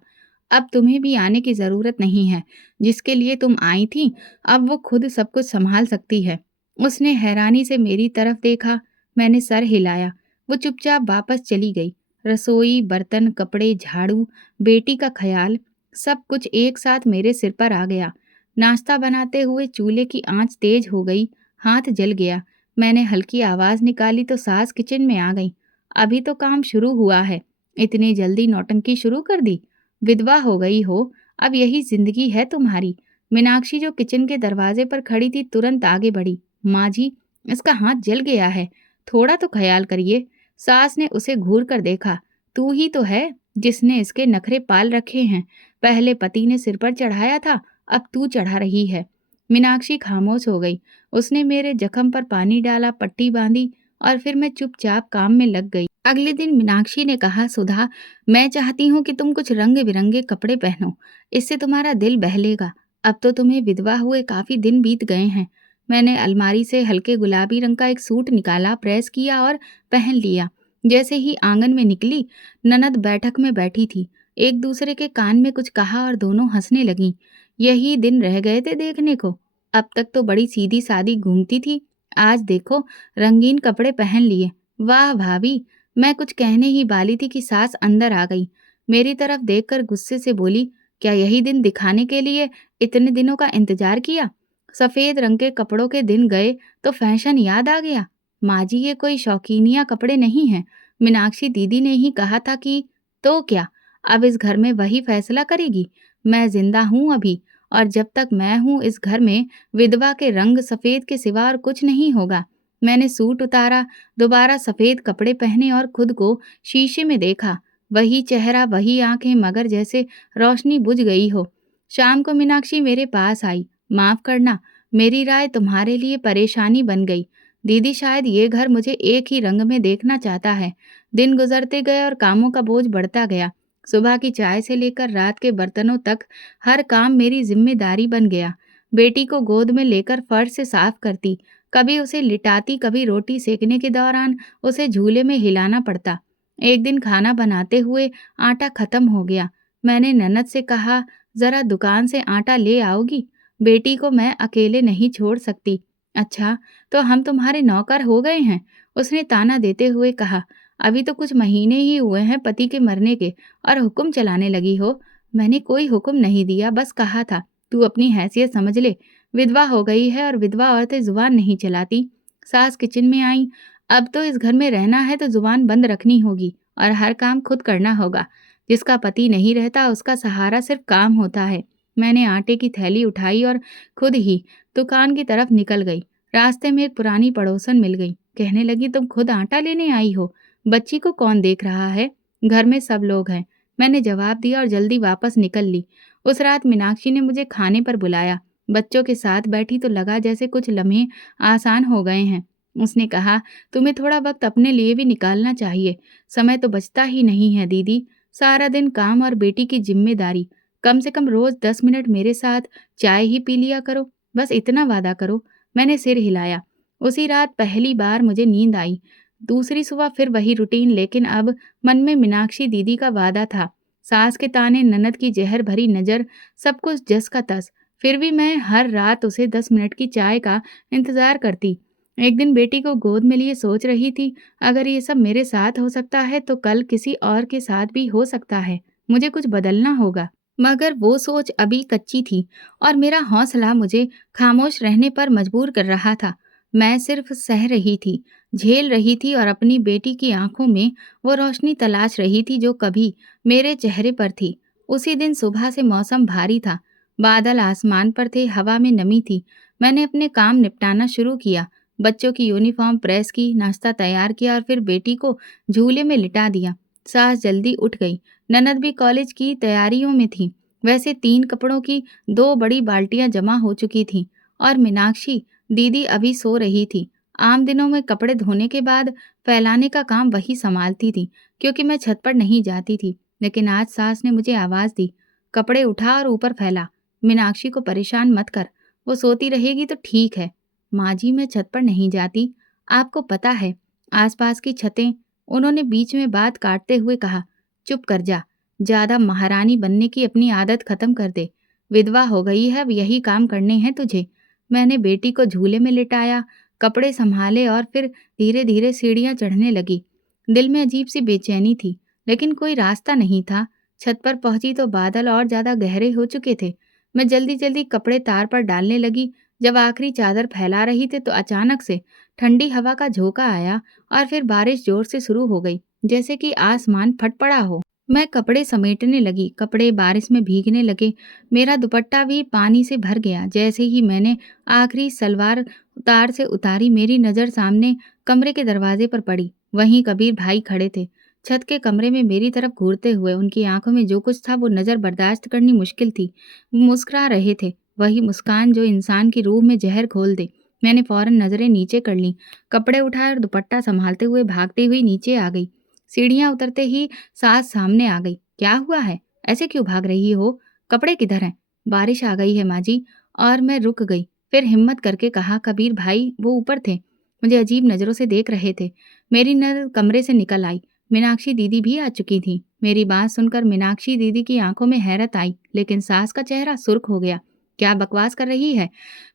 अब तुम्हें भी आने की जरूरत नहीं है, जिसके लिए तुम आई थी अब वो खुद सब कुछ संभाल सकती है। उसने हैरानी से मेरी तरफ देखा। मैंने सर हिलाया। वो चुपचाप वापस चली गई। रसोई, बर्तन, कपड़े, झाड़ू, बेटी का ख्याल, सब कुछ एक साथ मेरे सिर पर आ गया। नाश्ता बनाते हुए चूल्हे की आंच तेज हो गई, हाथ जल गया। मैंने हल्की आवाज निकाली तो सास किचन में आ गई। अभी तो काम शुरू हुआ है, इतनी जल्दी नौटंकी शुरू कर दी? विधवा हो गई हो, अब यही जिंदगी है तुम्हारी। मीनाक्षी जो किचन के दरवाजे पर खड़ी थी तुरंत आगे बढ़ी। माँ जी, इसका हाथ जल गया है, थोड़ा तो ख्याल करिए। सास ने उसे घूर कर देखा। तू ही तो है जिसने इसके नखरे पाल रखे हैं। पहले पति ने सिर पर चढ़ाया था, अब तू चढ़ा रही है। मीनाक्षी खामोश हो गई। उसने मेरे जख्म पर पानी डाला, पट्टी बांधी और फिर मैं चुपचाप काम में लग गई। अगले दिन मीनाक्षी ने कहा, सुधा, मैं चाहती हूँ कि तुम कुछ रंग बिरंगे कपड़े पहनो, इससे तुम्हारा दिल बहलेगा। अब तो तुम्हें विधवा हुए काफी दिन बीत गए हैं। मैंने अलमारी से हल्के गुलाबी रंग का एक सूट निकाला, प्रेस किया और पहन लिया। जैसे ही आंगन में निकली, ननद बैठक में बैठी थी। एक दूसरे के कान में कुछ कहा और दोनों हंसने लगीं। यही दिन रह गए थे देखने को। अब तक तो बड़ी सीधी सादी घूमती थी, आज देखो रंगीन कपड़े पहन लिए। वाह भाभी! मैं कुछ कहने ही वाली थी कि सास अंदर आ गई। मेरी तरफ देखकर गुस्से से बोली, क्या यही दिन दिखाने के लिए इतने दिनों का इंतजार किया? सफेद रंग के कपड़ों के दिन गए तो फैशन याद आ गया। माँ जी, ये कोई शौकीनिया कपड़े नहीं हैं। मीनाक्षी दीदी ने ही कहा था कि, तो क्या, अब इस घर में वही फैसला करेगी। मैं जिंदा हूँ अभी, और जब तक मैं हूँ इस घर में, विधवा के रंग सफ़ेद के सिवा और कुछ नहीं होगा। मैंने सूट उतारा, दोबारा सफ़ेद कपड़े पहने और खुद को शीशे में देखा। वही चेहरा, वही आँखें, मगर जैसे रोशनी बुझ गई हो। शाम को मीनाक्षी मेरे पास आई। माफ़ करना, मेरी राय तुम्हारे लिए परेशानी बन गई। दीदी, शायद ये घर मुझे एक ही रंग में देखना चाहता है। दिन गुजरते गए और कामों का बोझ बढ़ता गया। सुबह की चाय से लेकर रात के बर्तनों तक हर काम मेरी जिम्मेदारी बन गया। बेटी को गोद में लेकर फर्श से साफ करती, कभी उसे लिटाती, कभी रोटी सेकने के दौरान उसे झूले में हिलाना पड़ता। एक दिन खाना बनाते हुए आटा खत्म हो गया। मैंने ननद से कहा, जरा दुकान से आटा ले आओगी? बेटी को मैं अकेले नहीं छोड़ सकती। अच्छा, तो हम तुम्हारे नौकर हो गए हैं? उसने ताना देते हुए कहा। अभी तो कुछ महीने ही हुए हैं पति के मरने के, और हुक्म चलाने लगी हो? मैंने कोई हुक्म नहीं दिया, बस कहा था, तू अपनी हैसियत समझ ले। विधवा हो गई है और विधवा औरतें जुबान नहीं चलाती। सास किचन में आई। अब तो इस घर में रहना है तो जुबान बंद रखनी होगी और हर काम खुद करना होगा। जिसका पति नहीं रहता उसका सहारा सिर्फ काम होता है। मैंने आटे की थैली उठाई और खुद ही दुकान की तरफ निकल गई। रास्ते में एक पुरानी पड़ोसन मिल गई। कहने लगी, तुम खुद आटा लेने आई हो? बच्ची को कौन देख रहा है? घर में सब लोग हैं। मैंने जवाब दिया और जल्दी वापस निकल ली। उस रात मीनाक्षी ने मुझे खाने पर बुलाया। बच्चों के साथ बैठी तो लगा जैसे कुछ लम्हे आसान हो गए हैं। उसने कहा, तुम्हें थोड़ा वक्त अपने लिए भी निकालना चाहिए। समय तो बचता ही नहीं है दीदी। सारा दिन काम और बेटी की जिम्मेदारी। कम से कम रोज 10 मिनट मेरे साथ चाय ही पी लिया करो। बस इतना वादा करो। मैंने सिर हिलाया। उसी रात पहली बार मुझे नींद आई। दूसरी सुबह फिर वही रूटीन, लेकिन अब मन में मीनाक्षी दीदी का वादा था। सास के ताने, ननद की जहर भरी नज़र, सब कुछ जस का तस। फिर भी मैं हर रात उसे 10 मिनट की चाय का इंतज़ार करती। एक दिन बेटी को गोद में लिए सोच रही थी, अगर ये सब मेरे साथ हो सकता है तो कल किसी और के साथ भी हो सकता है। मुझे कुछ बदलना होगा। मगर वो सोच अभी कच्ची थी और मेरा हौसला मुझे खामोश रहने पर मजबूर कर रहा था। मैं सिर्फ सह रही थी, झेल रही थी और अपनी बेटी की आंखों में वो रोशनी तलाश रही थी जो कभी मेरे चेहरे पर थी। उसी दिन सुबह से मौसम भारी था। बादल आसमान पर थे, हवा में नमी थी। मैंने अपने काम निपटाना शुरू किया। बच्चों की यूनिफॉर्म प्रेस की, नाश्ता तैयार किया और फिर बेटी को झूले में लिटा दिया। सास जल्दी उठ गई। ननद भी कॉलेज की तैयारियों में थी। वैसे 3 कपड़ों की 2 बड़ी बाल्टियां जमा हो चुकी थीं और मीनाक्षी दीदी अभी सो रही थी। आम दिनों में कपड़े धोने के बाद फैलाने का काम वही संभालती थी, क्योंकि मैं छत पर नहीं जाती थी। लेकिन आज सास ने मुझे आवाज़ दी, कपड़े उठा और ऊपर फैला। मीनाक्षी को परेशान मत कर, वो सोती रहेगी तो ठीक है। माँ जी, मैं छत पर नहीं जाती। आपको पता है, आसपास की छतें। उन्होंने बीच में बात काटते हुए कहा, चुप कर जा। ज़्यादा महारानी बनने की अपनी आदत खत्म कर दे। विधवा हो गई है, अब यही काम करने हैं तुझे। मैंने बेटी को झूले में लिटाया, कपड़े संभाले और फिर धीरे धीरे सीढ़ियां चढ़ने लगी। दिल में अजीब सी बेचैनी थी, लेकिन कोई रास्ता नहीं था। छत पर पहुंची तो बादल और ज्यादा गहरे हो चुके थे। मैं जल्दी जल्दी कपड़े तार पर डालने लगी। जब आखिरी चादर फैला रही थी तो अचानक से ठंडी हवा का झोंका आया और फिर बारिश जोर से शुरू हो गई, जैसे कि आसमान फट पड़ा हो। मैं कपड़े समेटने लगी, कपड़े बारिश में भीगने लगे। मेरा दुपट्टा भी पानी से भर गया। जैसे ही मैंने आखिरी सलवार तार से उतारी, मेरी नज़र सामने कमरे के दरवाजे पर पड़ी। वहीं कबीर भाई खड़े थे, छत के कमरे में मेरी तरफ घूरते हुए। उनकी आंखों में जो कुछ था वो नज़र बर्दाश्त करनी मुश्किल थी। वो मुस्कुरा रहे थे, वही मुस्कान जो इंसान की रूह में जहर घोल दे। मैंने फौरन नज़रें नीचे कर लीं, कपड़े उठाए और दुपट्टा संभालते हुए भागती हुई नीचे आ गई। सीढ़ियां उतरते ही सास सामने आ गई। क्या हुआ है? ऐसे क्यों भाग रही हो? कपड़े किधर हैं? बारिश आ गई है माँ जी। और मैं रुक गई। फिर हिम्मत करके कहा, कबीर भाई वो ऊपर थे, मुझे अजीब नज़रों से देख रहे थे। मेरी नज़र कमरे से निकल आई। मीनाक्षी दीदी भी आ चुकी थी। मेरी बात सुनकर मीनाक्षी दीदी की आंखों में हैरत आई, लेकिन सास का चेहरा सुर्ख हो गया। क्या बकवास कर रही है?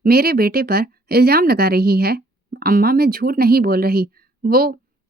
मेरे बेटे पर इल्जाम लगा रही है? अम्मा, मैं झूठ नहीं बोल रही।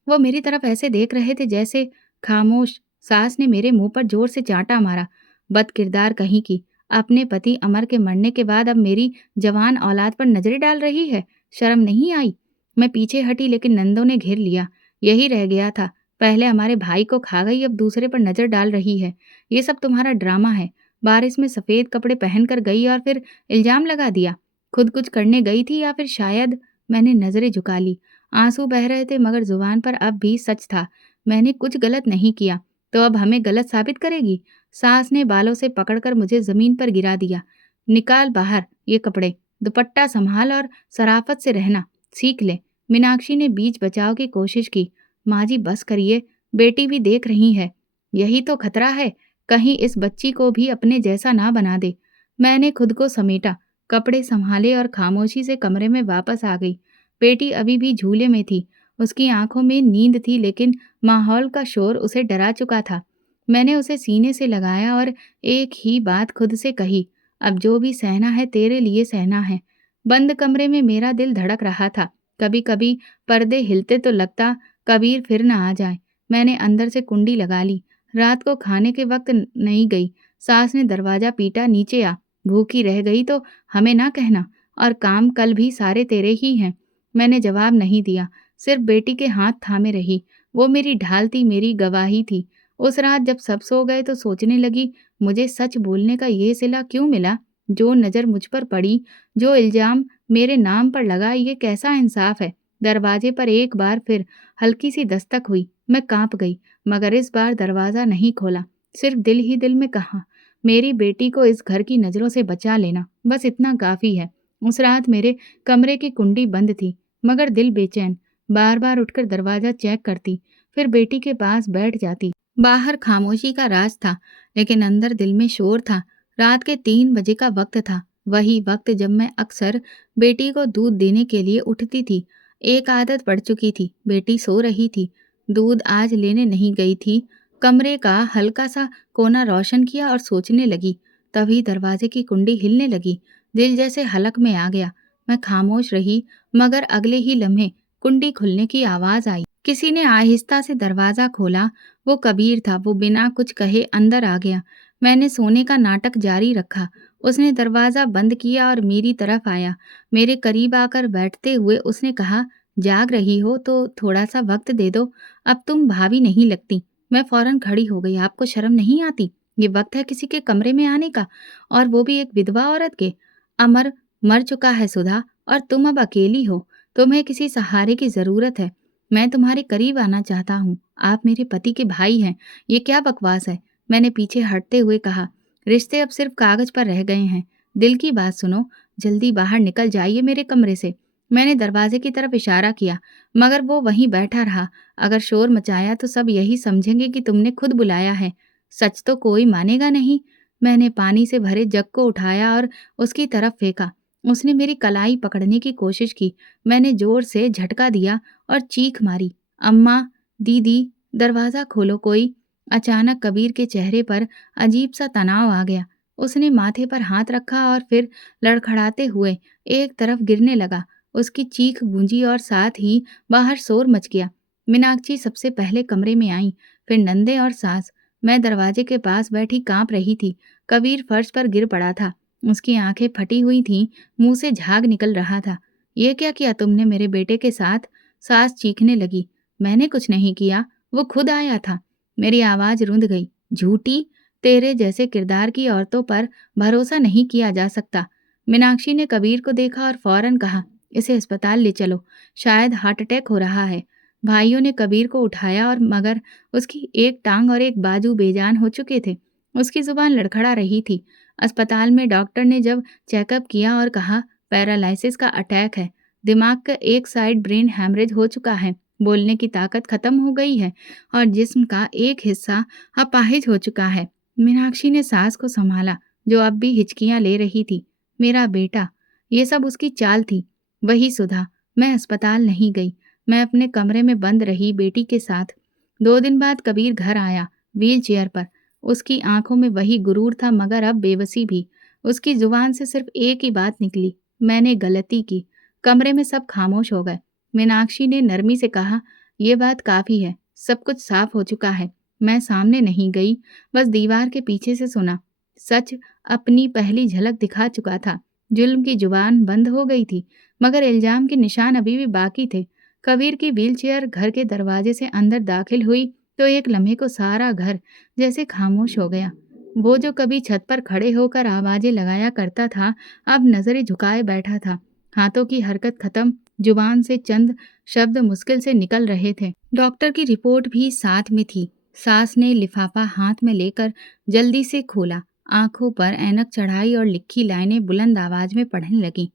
वो मेरी तरफ ऐसे देख रहे थे जैसे। खामोश। सास ने मेरे मुंह पर जोर से चांटा मारा। बदकिरदार कहीं की, अपने पति अमर के मरने के बाद अब मेरी जवान औलाद पर नजरें डाल रही है। शर्म नहीं आई? मैं पीछे हटी, लेकिन नंदों ने घेर लिया। यही रह गया था, पहले हमारे भाई को खा गई, अब दूसरे पर नजर डाल रही है। ये सब तुम्हारा ड्रामा है। बारिश में सफ़ेद कपड़े पहनकर गई और फिर इल्ज़ाम लगा दिया। खुद कुछ करने गई थी या फिर शायद। मैंने नज़रें झुका ली। आंसू बह रहे थे मगर ज़ुबान पर अब भी सच था। मैंने कुछ गलत नहीं किया, तो अब हमें गलत साबित करेगी? सास ने बालों से पकड़कर मुझे ज़मीन पर गिरा दिया। निकाल बाहर ये कपड़े, दुपट्टा संभाल और शराफत से रहना सीख ले। मीनाक्षी ने बीच बचाव की कोशिश की। माँ जी बस करिए, बेटी भी देख रही है। यही तो खतरा है, कहीं इस बच्ची को भी अपने जैसा ना बना दे। मैंने खुद को समेटा, कपड़े संभाले और खामोशी से कमरे में वापस आ गई। बेटी अभी भी झूले में थी। उसकी आंखों में नींद थी लेकिन माहौल का शोर उसे डरा चुका था। मैंने उसे सीने से लगाया और एक ही बात खुद से कही, अब जो भी सहना है तेरे लिए सहना है। बंद कमरे में मेरा दिल धड़क रहा था। कभी कभी पर्दे हिलते तो लगता कबीर फिर न आ जाए। मैंने अंदर से कुंडी लगा ली। रात को खाने के वक्त नहीं गई। सास ने दरवाजा पीटा, नीचे आ, भूखी रह गई तो हमें ना कहना, और काम कल भी सारे तेरे ही हैं। मैंने जवाब नहीं दिया, सिर्फ बेटी के हाथ थामे रही। वो मेरी ढाल थी, मेरी गवाही थी। उस रात जब सब सो गए तो सोचने लगी, मुझे सच बोलने का ये सिला क्यों मिला? जो नज़र मुझ पर पड़ी, जो इल्ज़ाम मेरे नाम पर लगा, ये कैसा इंसाफ है? दरवाजे पर एक बार फिर हल्की सी दस्तक हुई। मैं कांप गई, मगर इस बार दरवाज़ा नहीं खोला। सिर्फ दिल ही दिल में कहा, मेरी बेटी को इस घर की नज़रों से बचा लेना, बस इतना काफ़ी है। उस रात मेरे कमरे की कुंडी बंद थी, मगर दिल बेचैन। बार बार उठकर दरवाज़ा चेक करती, फिर बेटी के पास बैठ जाती। बाहर खामोशी का राज था, लेकिन अंदर दिल में शोर था। रात के 3 बजे का वक्त था, वही वक्त जब मैं अक्सर बेटी को दूध देने के लिए उठती थी। एक आदत पड़ चुकी थी, बेटी सो रही थी, दूध आज लेने नहीं गई थी। कमरे का हल्का सा कोना रोशन किया और सोचने लगी। तभी दरवाजे की कुंडी हिलने लगी। दिल जैसे हलक में आ गया। मैं खामोश रही, मगर अगले ही लम्हे कुंडी खुलने की आवाज़ आई। किसी ने आहिस्ता से दरवाज़ा खोला। वो कबीर था। वो बिना कुछ कहे अंदर आ गया। मैंने सोने का नाटक जारी रखा। उसने दरवाज़ा बंद किया और मेरी तरफ आया। मेरे करीब आकर बैठते हुए उसने कहा, जाग रही हो तो थोड़ा सा वक्त दे दो, अब तुम भाभी नहीं लगती। मैं फौरन खड़ी हो गई। आपको शर्म नहीं आती? ये वक्त है किसी के कमरे में आने का, और वो भी एक विधवा औरत के। अमर मर चुका है सुधा, और तुम अब अकेली हो। तुम्हें किसी सहारे की ज़रूरत है। मैं तुम्हारे करीब आना चाहता हूँ। आप मेरे पति के भाई हैं। ये क्या बकवास है? मैंने पीछे हटते हुए कहा, रिश्ते अब सिर्फ कागज पर रह गए हैं। दिल की बात सुनो, जल्दी बाहर निकल जाइए मेरे कमरे से। मैंने दरवाजे की तरफ इशारा किया, मगर वो वहीं बैठा रहा। अगर शोर मचाया तो सब यही समझेंगे कि तुमने खुद बुलाया है। सच तो कोई मानेगा नहीं। मैंने पानी से भरे जग को उठाया और उसकी तरफ फेंका। उसने मेरी कलाई पकड़ने की कोशिश की। मैंने जोर से झटका दिया और चीख मारी, अम्मा, दीदी, दरवाज़ा खोलो कोई। अचानक कबीर के चेहरे पर अजीब सा तनाव आ गया। उसने माथे पर हाथ रखा और फिर लड़खड़ाते हुए एक तरफ गिरने लगा। उसकी चीख गूंजी और साथ ही बाहर शोर मच गया। मीनाक्षी सबसे पहले कमरे में आई, फिर नंदे और सास। मैं दरवाजे के पास बैठी कांप रही थी। कबीर फर्श पर गिर पड़ा था। उसकी आंखें फटी हुई थीं, मुंह से झाग निकल रहा था। ये क्या किया तुमने मेरे बेटे के साथ? सास चीखने लगी। मैंने कुछ नहीं किया, वो खुद आया था। मेरी आवाज रुंध गई। झूठी, तेरे जैसे किरदार की औरतों पर भरोसा नहीं किया जा सकता। मीनाक्षी ने कबीर को देखा और फौरन कहा, इसे अस्पताल ले चलो, शायद हार्ट अटैक हो रहा है। भाइयों ने कबीर को उठाया और मगर उसकी एक टांग और एक बाजू बेजान हो चुके थे। उसकी जुबान लड़खड़ा रही थी। अस्पताल में डॉक्टर ने जब चेकअप किया और कहा, पैरालिसिस का अटैक है, दिमाग का एक साइड ब्रेन हैमरेज हो चुका है, बोलने की ताकत खत्म हो गई है और जिस्म का एक हिस्सा अपाहिज हो चुका है। मीनाक्षी ने सास को संभाला, जो अब भी हिचकियां ले रही थी। मेरा बेटा, ये सब उसकी चाल थी। वही सुधा। मैं अस्पताल नहीं गई। मैं अपने कमरे में बंद रही बेटी के साथ। 2 दिन बाद कबीर घर आया, व्हील चेयर पर। उसकी आंखों में वही गुरूर था, मगर अब बेबसी भी। उसकी जुबान से सिर्फ एक ही बात निकली, मैंने गलती की। कमरे में सब खामोश हो गए। मीनाक्षी ने नरमी से कहा, ये बात काफी है, सब कुछ साफ हो चुका है। मैं सामने नहीं गई, बस दीवार के पीछे से सुना। सच अपनी पहली झलक दिखा चुका था। जुल्म की जुबान बंद हो गई थी, मगर इल्जाम के निशान अभी भी बाकी थे। कबीर की व्हीलचेयर घर के दरवाजे से अंदर दाखिल हुई तो एक लम्हे को सारा घर जैसे खामोश हो गया। वो जो कभी छत पर खड़े होकर आवाजें लगाया करता था, अब नजरें झुकाए बैठा था। हाथों की हरकत खत्म, जुबान से चंद शब्द मुश्किल से निकल रहे थे। डॉक्टर की रिपोर्ट भी साथ में थी। सास ने लिफाफा हाथ में लेकर जल्दी से खोला, आंखों पर ऐनक चढ़ाई और लिखी लाइनें बुलंद आवाज में पढ़ने लगी।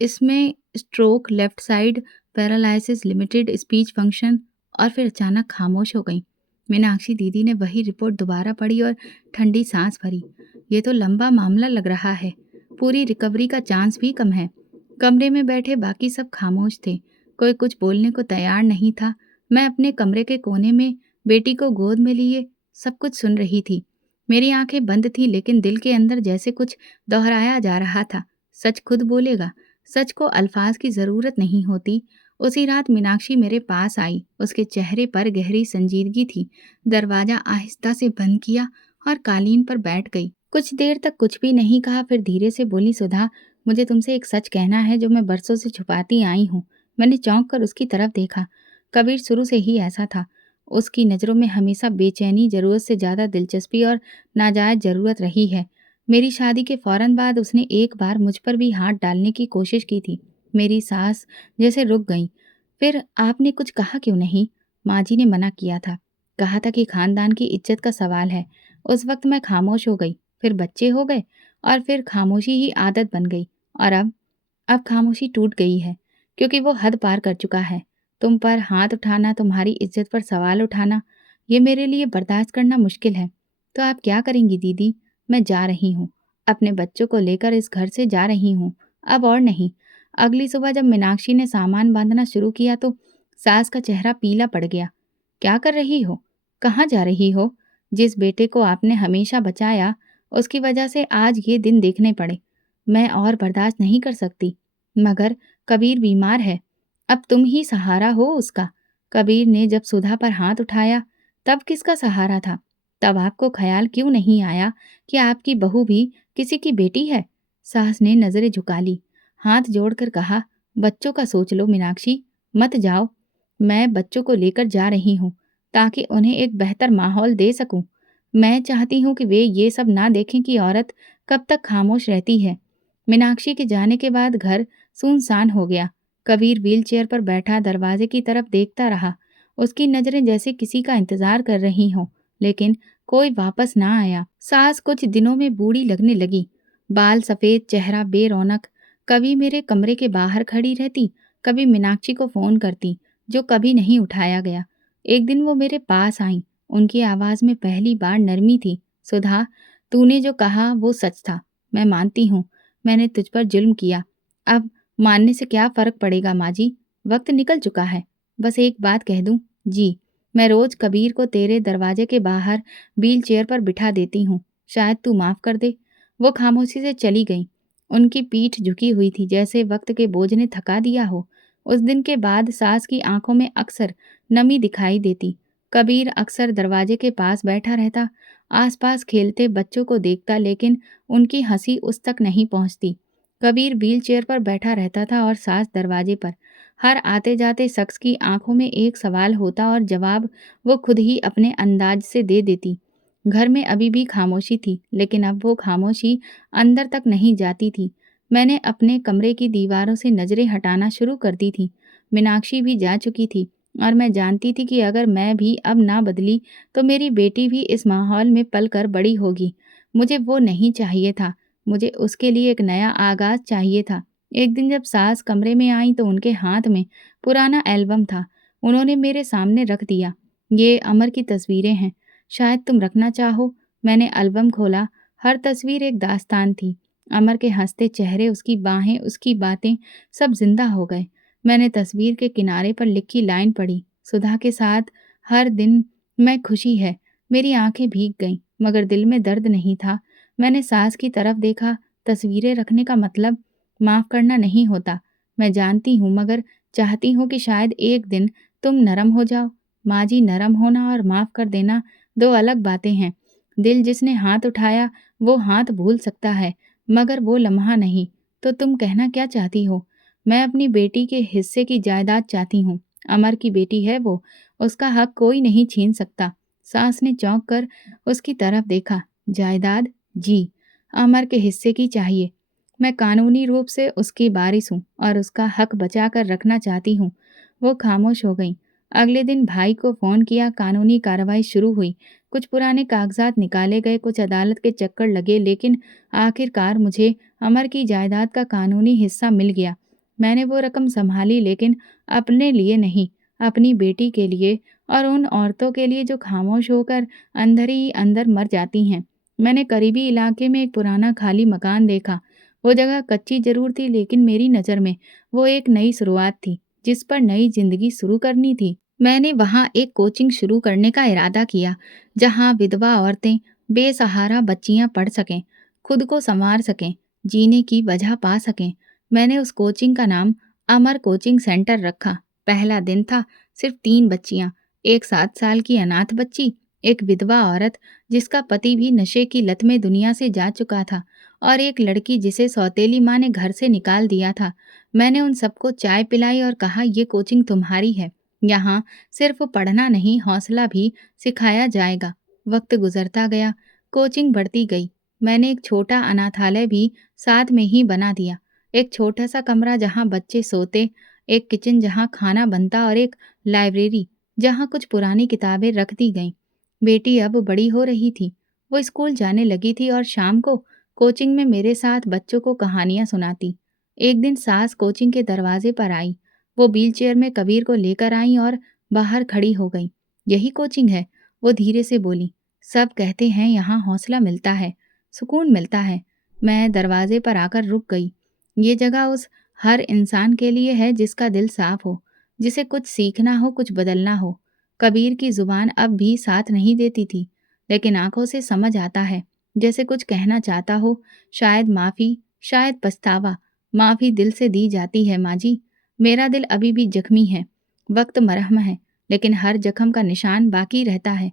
इसमें stroke, left side paralysis limited speech function. और फिर अचानक खामोश हो गई। मीनाक्षी दीदी ने वही रिपोर्ट दोबारा पढ़ी और ठंडी सांस भरी। ये तो लंबा मामला लग रहा है, पूरी रिकवरी का चांस भी कम है। कमरे में बैठे बाकी सब खामोश थे, कोई कुछ बोलने को तैयार नहीं था। मैं अपने कमरे के कोने में बेटी को गोद में लिए सब कुछ सुन रही थी। मेरी आंखें बंद थी, लेकिन दिल के अंदर जैसे कुछ दोहराया जा रहा था। सच खुद बोलेगा, सच को अल्फाज की जरूरत नहीं होती। उसी रात मीनाक्षी मेरे पास आई, उसके चेहरे पर गहरी संजीदगी थी। दरवाजा आहिस्ता से बंद किया और कालीन पर बैठ गई। कुछ देर तक कुछ भी नहीं कहा, फिर धीरे से बोली, सुधा, मुझे तुमसे एक सच कहना है जो मैं बरसों से छुपाती आई हूँ। मैंने चौंक कर उसकी तरफ देखा। कबीर शुरू से ही ऐसा था। उसकी नज़रों में हमेशा बेचैनी, जरूरत से ज्यादा दिलचस्पी और नाजायज जरूरत रही है। मेरी शादी के फौरन बाद उसने एक बार मुझ पर भी हाथ डालने की कोशिश की थी। मेरी सांस जैसे रुक गई। फिर आपने कुछ कहा क्यों नहीं? माँ जी ने मना किया था, कहा था कि खानदान की इज्जत का सवाल है। उस वक्त मैं खामोश हो गई, फिर बच्चे हो गए और फिर खामोशी ही आदत बन गई। और अब खामोशी टूट गई है, क्योंकि वो हद पार कर चुका है। तुम पर हाथ उठाना, तुम्हारी इज्जत पर सवाल उठाना, ये मेरे लिए बर्दाश्त करना मुश्किल है। तो आप क्या करेंगी दीदी? मैं जा रही हूँ, अपने बच्चों को लेकर इस घर से जा रही हूँ, अब और नहीं। अगली सुबह जब मीनाक्षी ने सामान बांधना शुरू किया तो सास का चेहरा पीला पड़ गया। क्या कर रही हो? कहाँ जा रही हो? जिस बेटे को आपने हमेशा बचाया, उसकी वजह से आज ये दिन देखने पड़े। मैं और बर्दाश्त नहीं कर सकती। मगर कबीर बीमार है, अब तुम ही सहारा हो उसका। कबीर ने जब सुधा पर हाथ उठाया, तब किसका सहारा था? तब आपको ख्याल क्यों नहीं आया कि आपकी बहू भी किसी की बेटी है? सास ने नजरें झुका ली, हाथ जोड़कर कहा, बच्चों का सोच लो मीनाक्षी, मत जाओ। मैं बच्चों को लेकर जा रही हूँ, ताकि उन्हें एक बेहतर माहौल दे सकूं। मैं चाहती हूँ कि वे ये सब ना देखें कि औरत कब तक खामोश रहती है। मीनाक्षी के जाने के बाद घर सुनसान हो गया। कबीर व्हीलचेयर पर बैठा दरवाजे की तरफ देखता रहा। उसकी नजरें जैसे किसी का इंतजार कर रही हों, लेकिन कोई वापस ना आया। सास कुछ दिनों में बूढ़ी लगने लगी, बाल सफेद, चेहरा बेरौनक। कभी मेरे कमरे के बाहर खड़ी रहती, कभी मीनाक्षी को फोन करती, जो कभी नहीं उठाया गया। एक दिन वो मेरे पास आई, उनकी आवाज में पहली बार नरमी थी। सुधा, तूने जो कहा वो सच था। मैं मानती हूँ, मैंने तुझ पर जुल्म किया। अब मानने से क्या फर्क पड़ेगा माँ जी, वक्त निकल चुका है। बस एक बात कह दूं, जी, मैं रोज कबीर को तेरे दरवाजे के बाहर व्हील चेयर पर बिठा देती हूँ, शायद तू माफ कर दे। वो खामोशी से चली गई। उनकी पीठ झुकी हुई थी, जैसे वक्त के बोझ ने थका दिया हो। उस दिन के बाद सास की आंखों में अक्सर नमी दिखाई देती। कबीर अक्सर दरवाजे के पास बैठा रहता, आसपास खेलते बच्चों को देखता, लेकिन उनकी हंसी उस तक नहीं पहुंचती। कबीर व्हील चेयर पर बैठा रहता था और सास दरवाजे पर। हर आते जाते शख्स की आंखों में एक सवाल होता और जवाब वो खुद ही अपने अंदाज से दे देती। घर में अभी भी खामोशी थी, लेकिन अब वो खामोशी अंदर तक नहीं जाती थी। मैंने अपने कमरे की दीवारों से नजरें हटाना शुरू कर दी थी। मीनाक्षी भी जा चुकी थी और मैं जानती थी कि अगर मैं भी अब ना बदली तो मेरी बेटी भी इस माहौल में पल कर बड़ी होगी। मुझे वो नहीं चाहिए था, मुझे उसके लिए एक नया आगाज चाहिए था। एक दिन जब सास कमरे में आई तो उनके हाथ में पुराना एल्बम था। उन्होंने मेरे सामने रख दिया। ये अमर की तस्वीरें हैं, शायद तुम रखना चाहो। मैंने एल्बम खोला। हर तस्वीर एक दास्तान थी। अमर के हंसते चेहरे, उसकी बाहें, उसकी बातें, सब जिंदा हो गए। मैंने तस्वीर के किनारे पर लिखी लाइन पढ़ी, सुधा के साथ हर दिन मैं खुशी है। मेरी आंखें भीग गईं, मगर दिल में दर्द नहीं था। मैंने सास की तरफ देखा। तस्वीरें रखने का मतलब माफ करना नहीं होता, मैं जानती हूँ, मगर चाहती हूँ कि शायद एक दिन तुम नरम हो जाओ। माँ जी, नरम होना और माफ कर देना दो अलग बातें हैं। दिल जिसने हाथ उठाया वो हाथ भूल सकता है, मगर वो लम्हा नहीं। तो तुम कहना क्या चाहती हो? मैं अपनी बेटी के हिस्से की जायदाद चाहती हूँ। अमर की बेटी है वो, उसका हक कोई नहीं छीन सकता। सास ने चौंक कर उसकी तरफ देखा। जायदाद? जी। अमर के हिस्से की चाहिए। मैं कानूनी रूप से उसकी वारिस हूँ और उसका हक बचा कर रखना चाहती हूँ। वो खामोश हो गई। अगले दिन भाई को फ़ोन किया, कानूनी कार्रवाई शुरू हुई। कुछ पुराने कागजात निकाले गए, कुछ अदालत के चक्कर लगे, लेकिन आखिरकार मुझे अमर की जायदाद का कानूनी हिस्सा मिल गया। मैंने वो रकम सँभाली, लेकिन अपने लिए नहीं, अपनी बेटी के लिए और उन औरतों के लिए जो खामोश होकर अंदर ही अंदर मर जाती हैं। मैंने करीबी इलाके में एक पुराना खाली मकान देखा। वो जगह कच्ची ज़रूर थी, लेकिन मेरी नज़र में वो एक नई शुरुआत थी, जिस पर नई ज़िंदगी शुरू करनी थी। मैंने वहाँ एक कोचिंग शुरू करने का इरादा किया, जहाँ विधवा औरतें, बेसहारा बच्चियाँ पढ़ सकें, खुद को संवार सकें, जीने की वजह पा सकें। मैंने उस कोचिंग का नाम अमर कोचिंग सेंटर रखा। पहला दिन था, सिर्फ 3 बच्चियाँ, एक 7 साल की अनाथ बच्ची, एक विधवा औरत जिसका पति भी नशे की लत में दुनिया से जा चुका था, और एक लड़की जिसे सौतेली माँ ने घर से निकाल दिया था। मैंने उन सबको चाय पिलाई और कहा, ये कोचिंग तुम्हारी है। यहाँ सिर्फ पढ़ना नहीं, हौसला भी सिखाया जाएगा। वक्त गुजरता गया, कोचिंग बढ़ती गई। मैंने एक छोटा अनाथालय भी साथ में ही बना दिया। एक छोटा सा कमरा जहाँ बच्चे सोते, एक किचन जहाँ खाना बनता और एक लाइब्रेरी जहाँ कुछ पुरानी किताबें रख दी गईं। बेटी अब बड़ी हो रही थी। वो स्कूल जाने लगी थी और शाम को कोचिंग में मेरे साथ बच्चों को कहानियां सुनाती। एक दिन सास कोचिंग के दरवाजे पर आई। वो व्हीलचेयर में कबीर को लेकर आई और बाहर खड़ी हो गई। यही कोचिंग है, वो धीरे से बोली। सब कहते हैं यहाँ हौसला मिलता है, सुकून मिलता है। मैं दरवाजे पर आकर रुक गई। ये जगह उस हर इंसान के लिए है जिसका दिल साफ हो, जिसे कुछ सीखना हो, कुछ बदलना हो। कबीर की जुबान अब भी साथ नहीं देती थी, लेकिन आंखों से समझ आता है, जैसे कुछ कहना चाहता हो। शायद माफ़ी, शायद पछतावा। माफ़ी दिल से दी जाती है माँ जी। मेरा दिल अभी भी जख्मी है। वक्त मरहम है, लेकिन हर जख्म का निशान बाकी रहता है।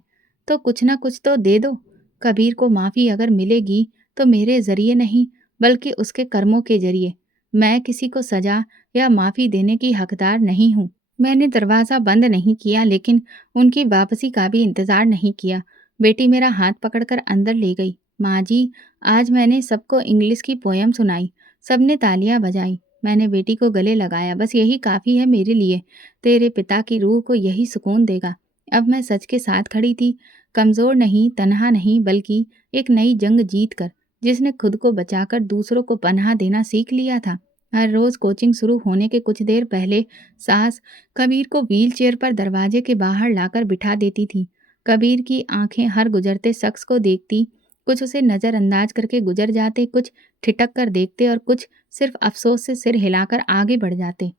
तो कुछ ना कुछ तो दे दो। कबीर को माफ़ी अगर मिलेगी तो मेरे ज़रिए नहीं, बल्कि उसके कर्मों के ज़रिए। मैं किसी को सज़ा या माफ़ी देने की हकदार नहीं हूँ। मैंने दरवाज़ा बंद नहीं किया, लेकिन उनकी वापसी का भी इंतज़ार नहीं किया। बेटी मेरा हाथ पकड़कर अंदर ले गई। माँ जी, आज मैंने सबको इंग्लिश की पोयम सुनाई। सबने तालियां बजाई। मैंने बेटी को गले लगाया। बस यही काफ़ी है मेरे लिए। तेरे पिता की रूह को यही सुकून देगा। अब मैं सच के साथ खड़ी थी, कमज़ोर नहीं, तन्हा नहीं, बल्कि एक नई जंग जीत कर, जिसने खुद को बचाकर दूसरों को पनाह देना सीख लिया था। हर रोज़ कोचिंग शुरू होने के कुछ देर पहले सास कबीर को व्हीलचेयर पर दरवाजे के बाहर लाकर बिठा देती थी। कबीर की आंखें हर गुजरते शख्स को देखती, कुछ उसे नज़रअंदाज करके गुजर जाते, कुछ ठिठक कर देखते और कुछ सिर्फ अफसोस से सिर हिलाकर आगे बढ़ जाते।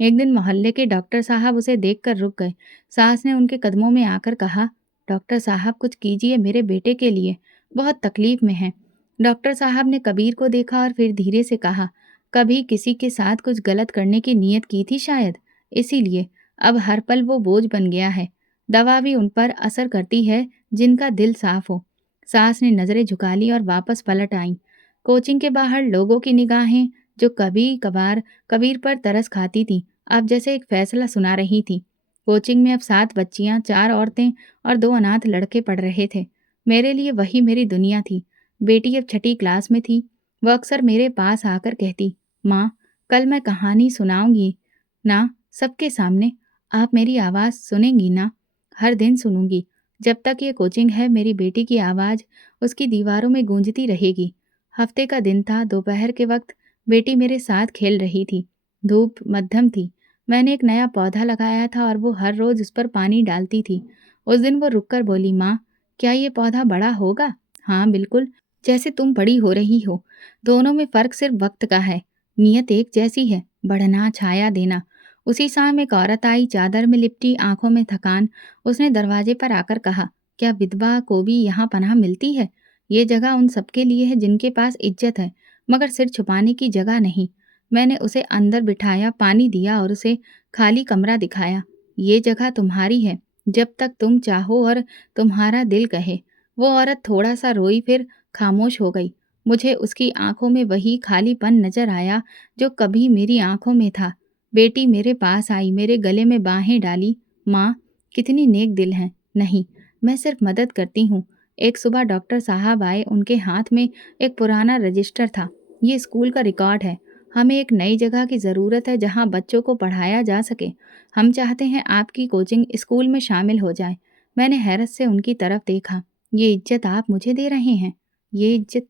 एक दिन मोहल्ले के डॉक्टर साहब उसे देखकर रुक गए। सास ने उनके कदमों में आकर कहा, डॉक्टर साहब कुछ कीजिए मेरे बेटे के लिए, बहुत तकलीफ में है। डॉक्टर साहब ने कबीर को देखा और फिर धीरे से कहा, कभी किसी के साथ कुछ गलत करने की नीयत की थी शायद, इसीलिए अब हर पल वो बोझ बन गया है। दवा भी उन पर असर करती है जिनका दिल साफ हो। सास ने नजरें झुका ली और वापस पलट आईं। कोचिंग के बाहर लोगों की निगाहें, जो कभी कभार कबीर पर तरस खाती थीं, अब जैसे एक फैसला सुना रही थी। कोचिंग में अब 7 बच्चियां, 4 औरतें और 2 अनाथ लड़के पढ़ रहे थे। मेरे लिए वही मेरी दुनिया थी। बेटी अब छठी क्लास में थी। वह अक्सर मेरे पास आकर कहती, माँ, कल मैं कहानी सुनाऊंगी ना, सबके सामने। आप मेरी आवाज़ सुनेंगी ना? हर दिन सुनूंगी। जब तक ये कोचिंग है, मेरी बेटी की आवाज़ उसकी दीवारों में गूंजती रहेगी। हफ्ते का दिन था, दोपहर के वक्त बेटी मेरे साथ खेल रही थी। धूप मध्यम थी। मैंने एक नया पौधा लगाया था और वो हर रोज़ उस पर पानी डालती थी। उस दिन वो रुककर बोली, माँ, क्या ये पौधा बड़ा होगा? हाँ, बिल्कुल, जैसे तुम बड़ी हो रही हो। दोनों में फ़र्क सिर्फ वक्त का है। नीयत एक जैसी है, बढ़ना, छाया देना। उसी शाम एक औरत आई, चादर में लिपटी, आंखों में थकान। उसने दरवाजे पर आकर कहा, क्या विधवा को भी यहाँ पनाह मिलती है? ये जगह उन सबके लिए है जिनके पास इज्जत है, मगर सिर छुपाने की जगह नहीं। मैंने उसे अंदर बिठाया, पानी दिया और उसे खाली कमरा दिखाया। ये जगह तुम्हारी है, जब तक तुम चाहो और तुम्हारा दिल कहे। वो औरत थोड़ा सा रोई, फिर खामोश हो गई। मुझे उसकी आंखों में वही खालीपन नजर आया जो कभी मेरी आंखों में था। बेटी मेरे पास आई, मेरे गले में बाहें डाली। माँ, कितनी नेक दिल है। नहीं, मैं सिर्फ मदद करती हूँ। एक सुबह डॉक्टर साहब आए, उनके हाथ में एक पुराना रजिस्टर था। ये स्कूल का रिकॉर्ड है। हमें एक नई जगह की ज़रूरत है जहाँ बच्चों को पढ़ाया जा सके। हम चाहते हैं आपकी कोचिंग स्कूल में शामिल हो जाए। मैंने हैरत से उनकी तरफ देखा। ये इज्जत आप मुझे दे रहे हैं? ये इज्जत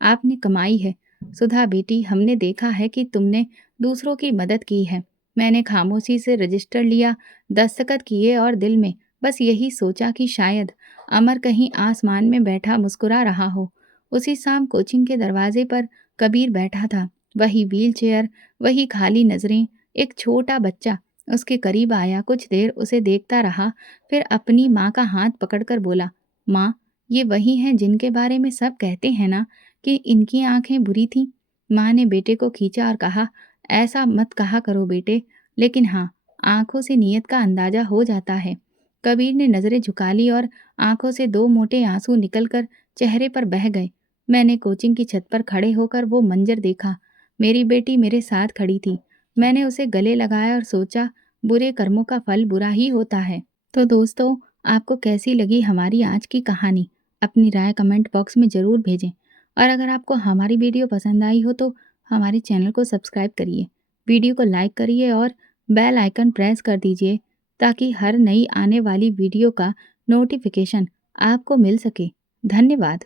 आपने कमाई है। सुधा बेटी, हमने देखा है कि तुमने दूसरों की मदद की है। मैंने खामोशी से रजिस्टर लिया, दस्तखत किए और दिल में बस यही सोचा कि शायद अमर कहीं आसमान में बैठा मुस्कुरा रहा हो। उसी शाम कोचिंग के दरवाजे पर कबीर बैठा था। वही व्हीलचेयर, वही खाली नजरें। एक छोटा बच्चा उसके करीब आया, कुछ देर उसे देखता रहा, फिर अपनी माँ का हाथ पकड़कर बोला, माँ, ये वही हैं जिनके बारे में सब कहते हैं ना कि इनकी आंखें बुरी थीं। माँ ने बेटे को खींचा और कहा, ऐसा मत कहा करो बेटे, लेकिन हाँ, आंखों से नीयत का अंदाजा हो जाता है। कबीर ने नजरें झुका ली और आंखों से दो मोटे आंसू निकलकर चेहरे पर बह गए। मैंने कोचिंग की छत पर खड़े होकर वो मंजर देखा। मेरी बेटी मेरे साथ खड़ी थी। मैंने उसे गले लगाया और सोचा, बुरे कर्मों का फल बुरा ही होता है। तो दोस्तों, आपको कैसी लगी हमारी आज की कहानी? अपनी राय कमेंट बॉक्स में ज़रूर भेजें। और अगर आपको हमारी वीडियो पसंद आई हो तो हमारे चैनल को सब्सक्राइब करिए, वीडियो को लाइक करिए और बेल आइकन प्रेस कर दीजिए ताकि हर नई आने वाली वीडियो का नोटिफिकेशन आपको मिल सके। धन्यवाद।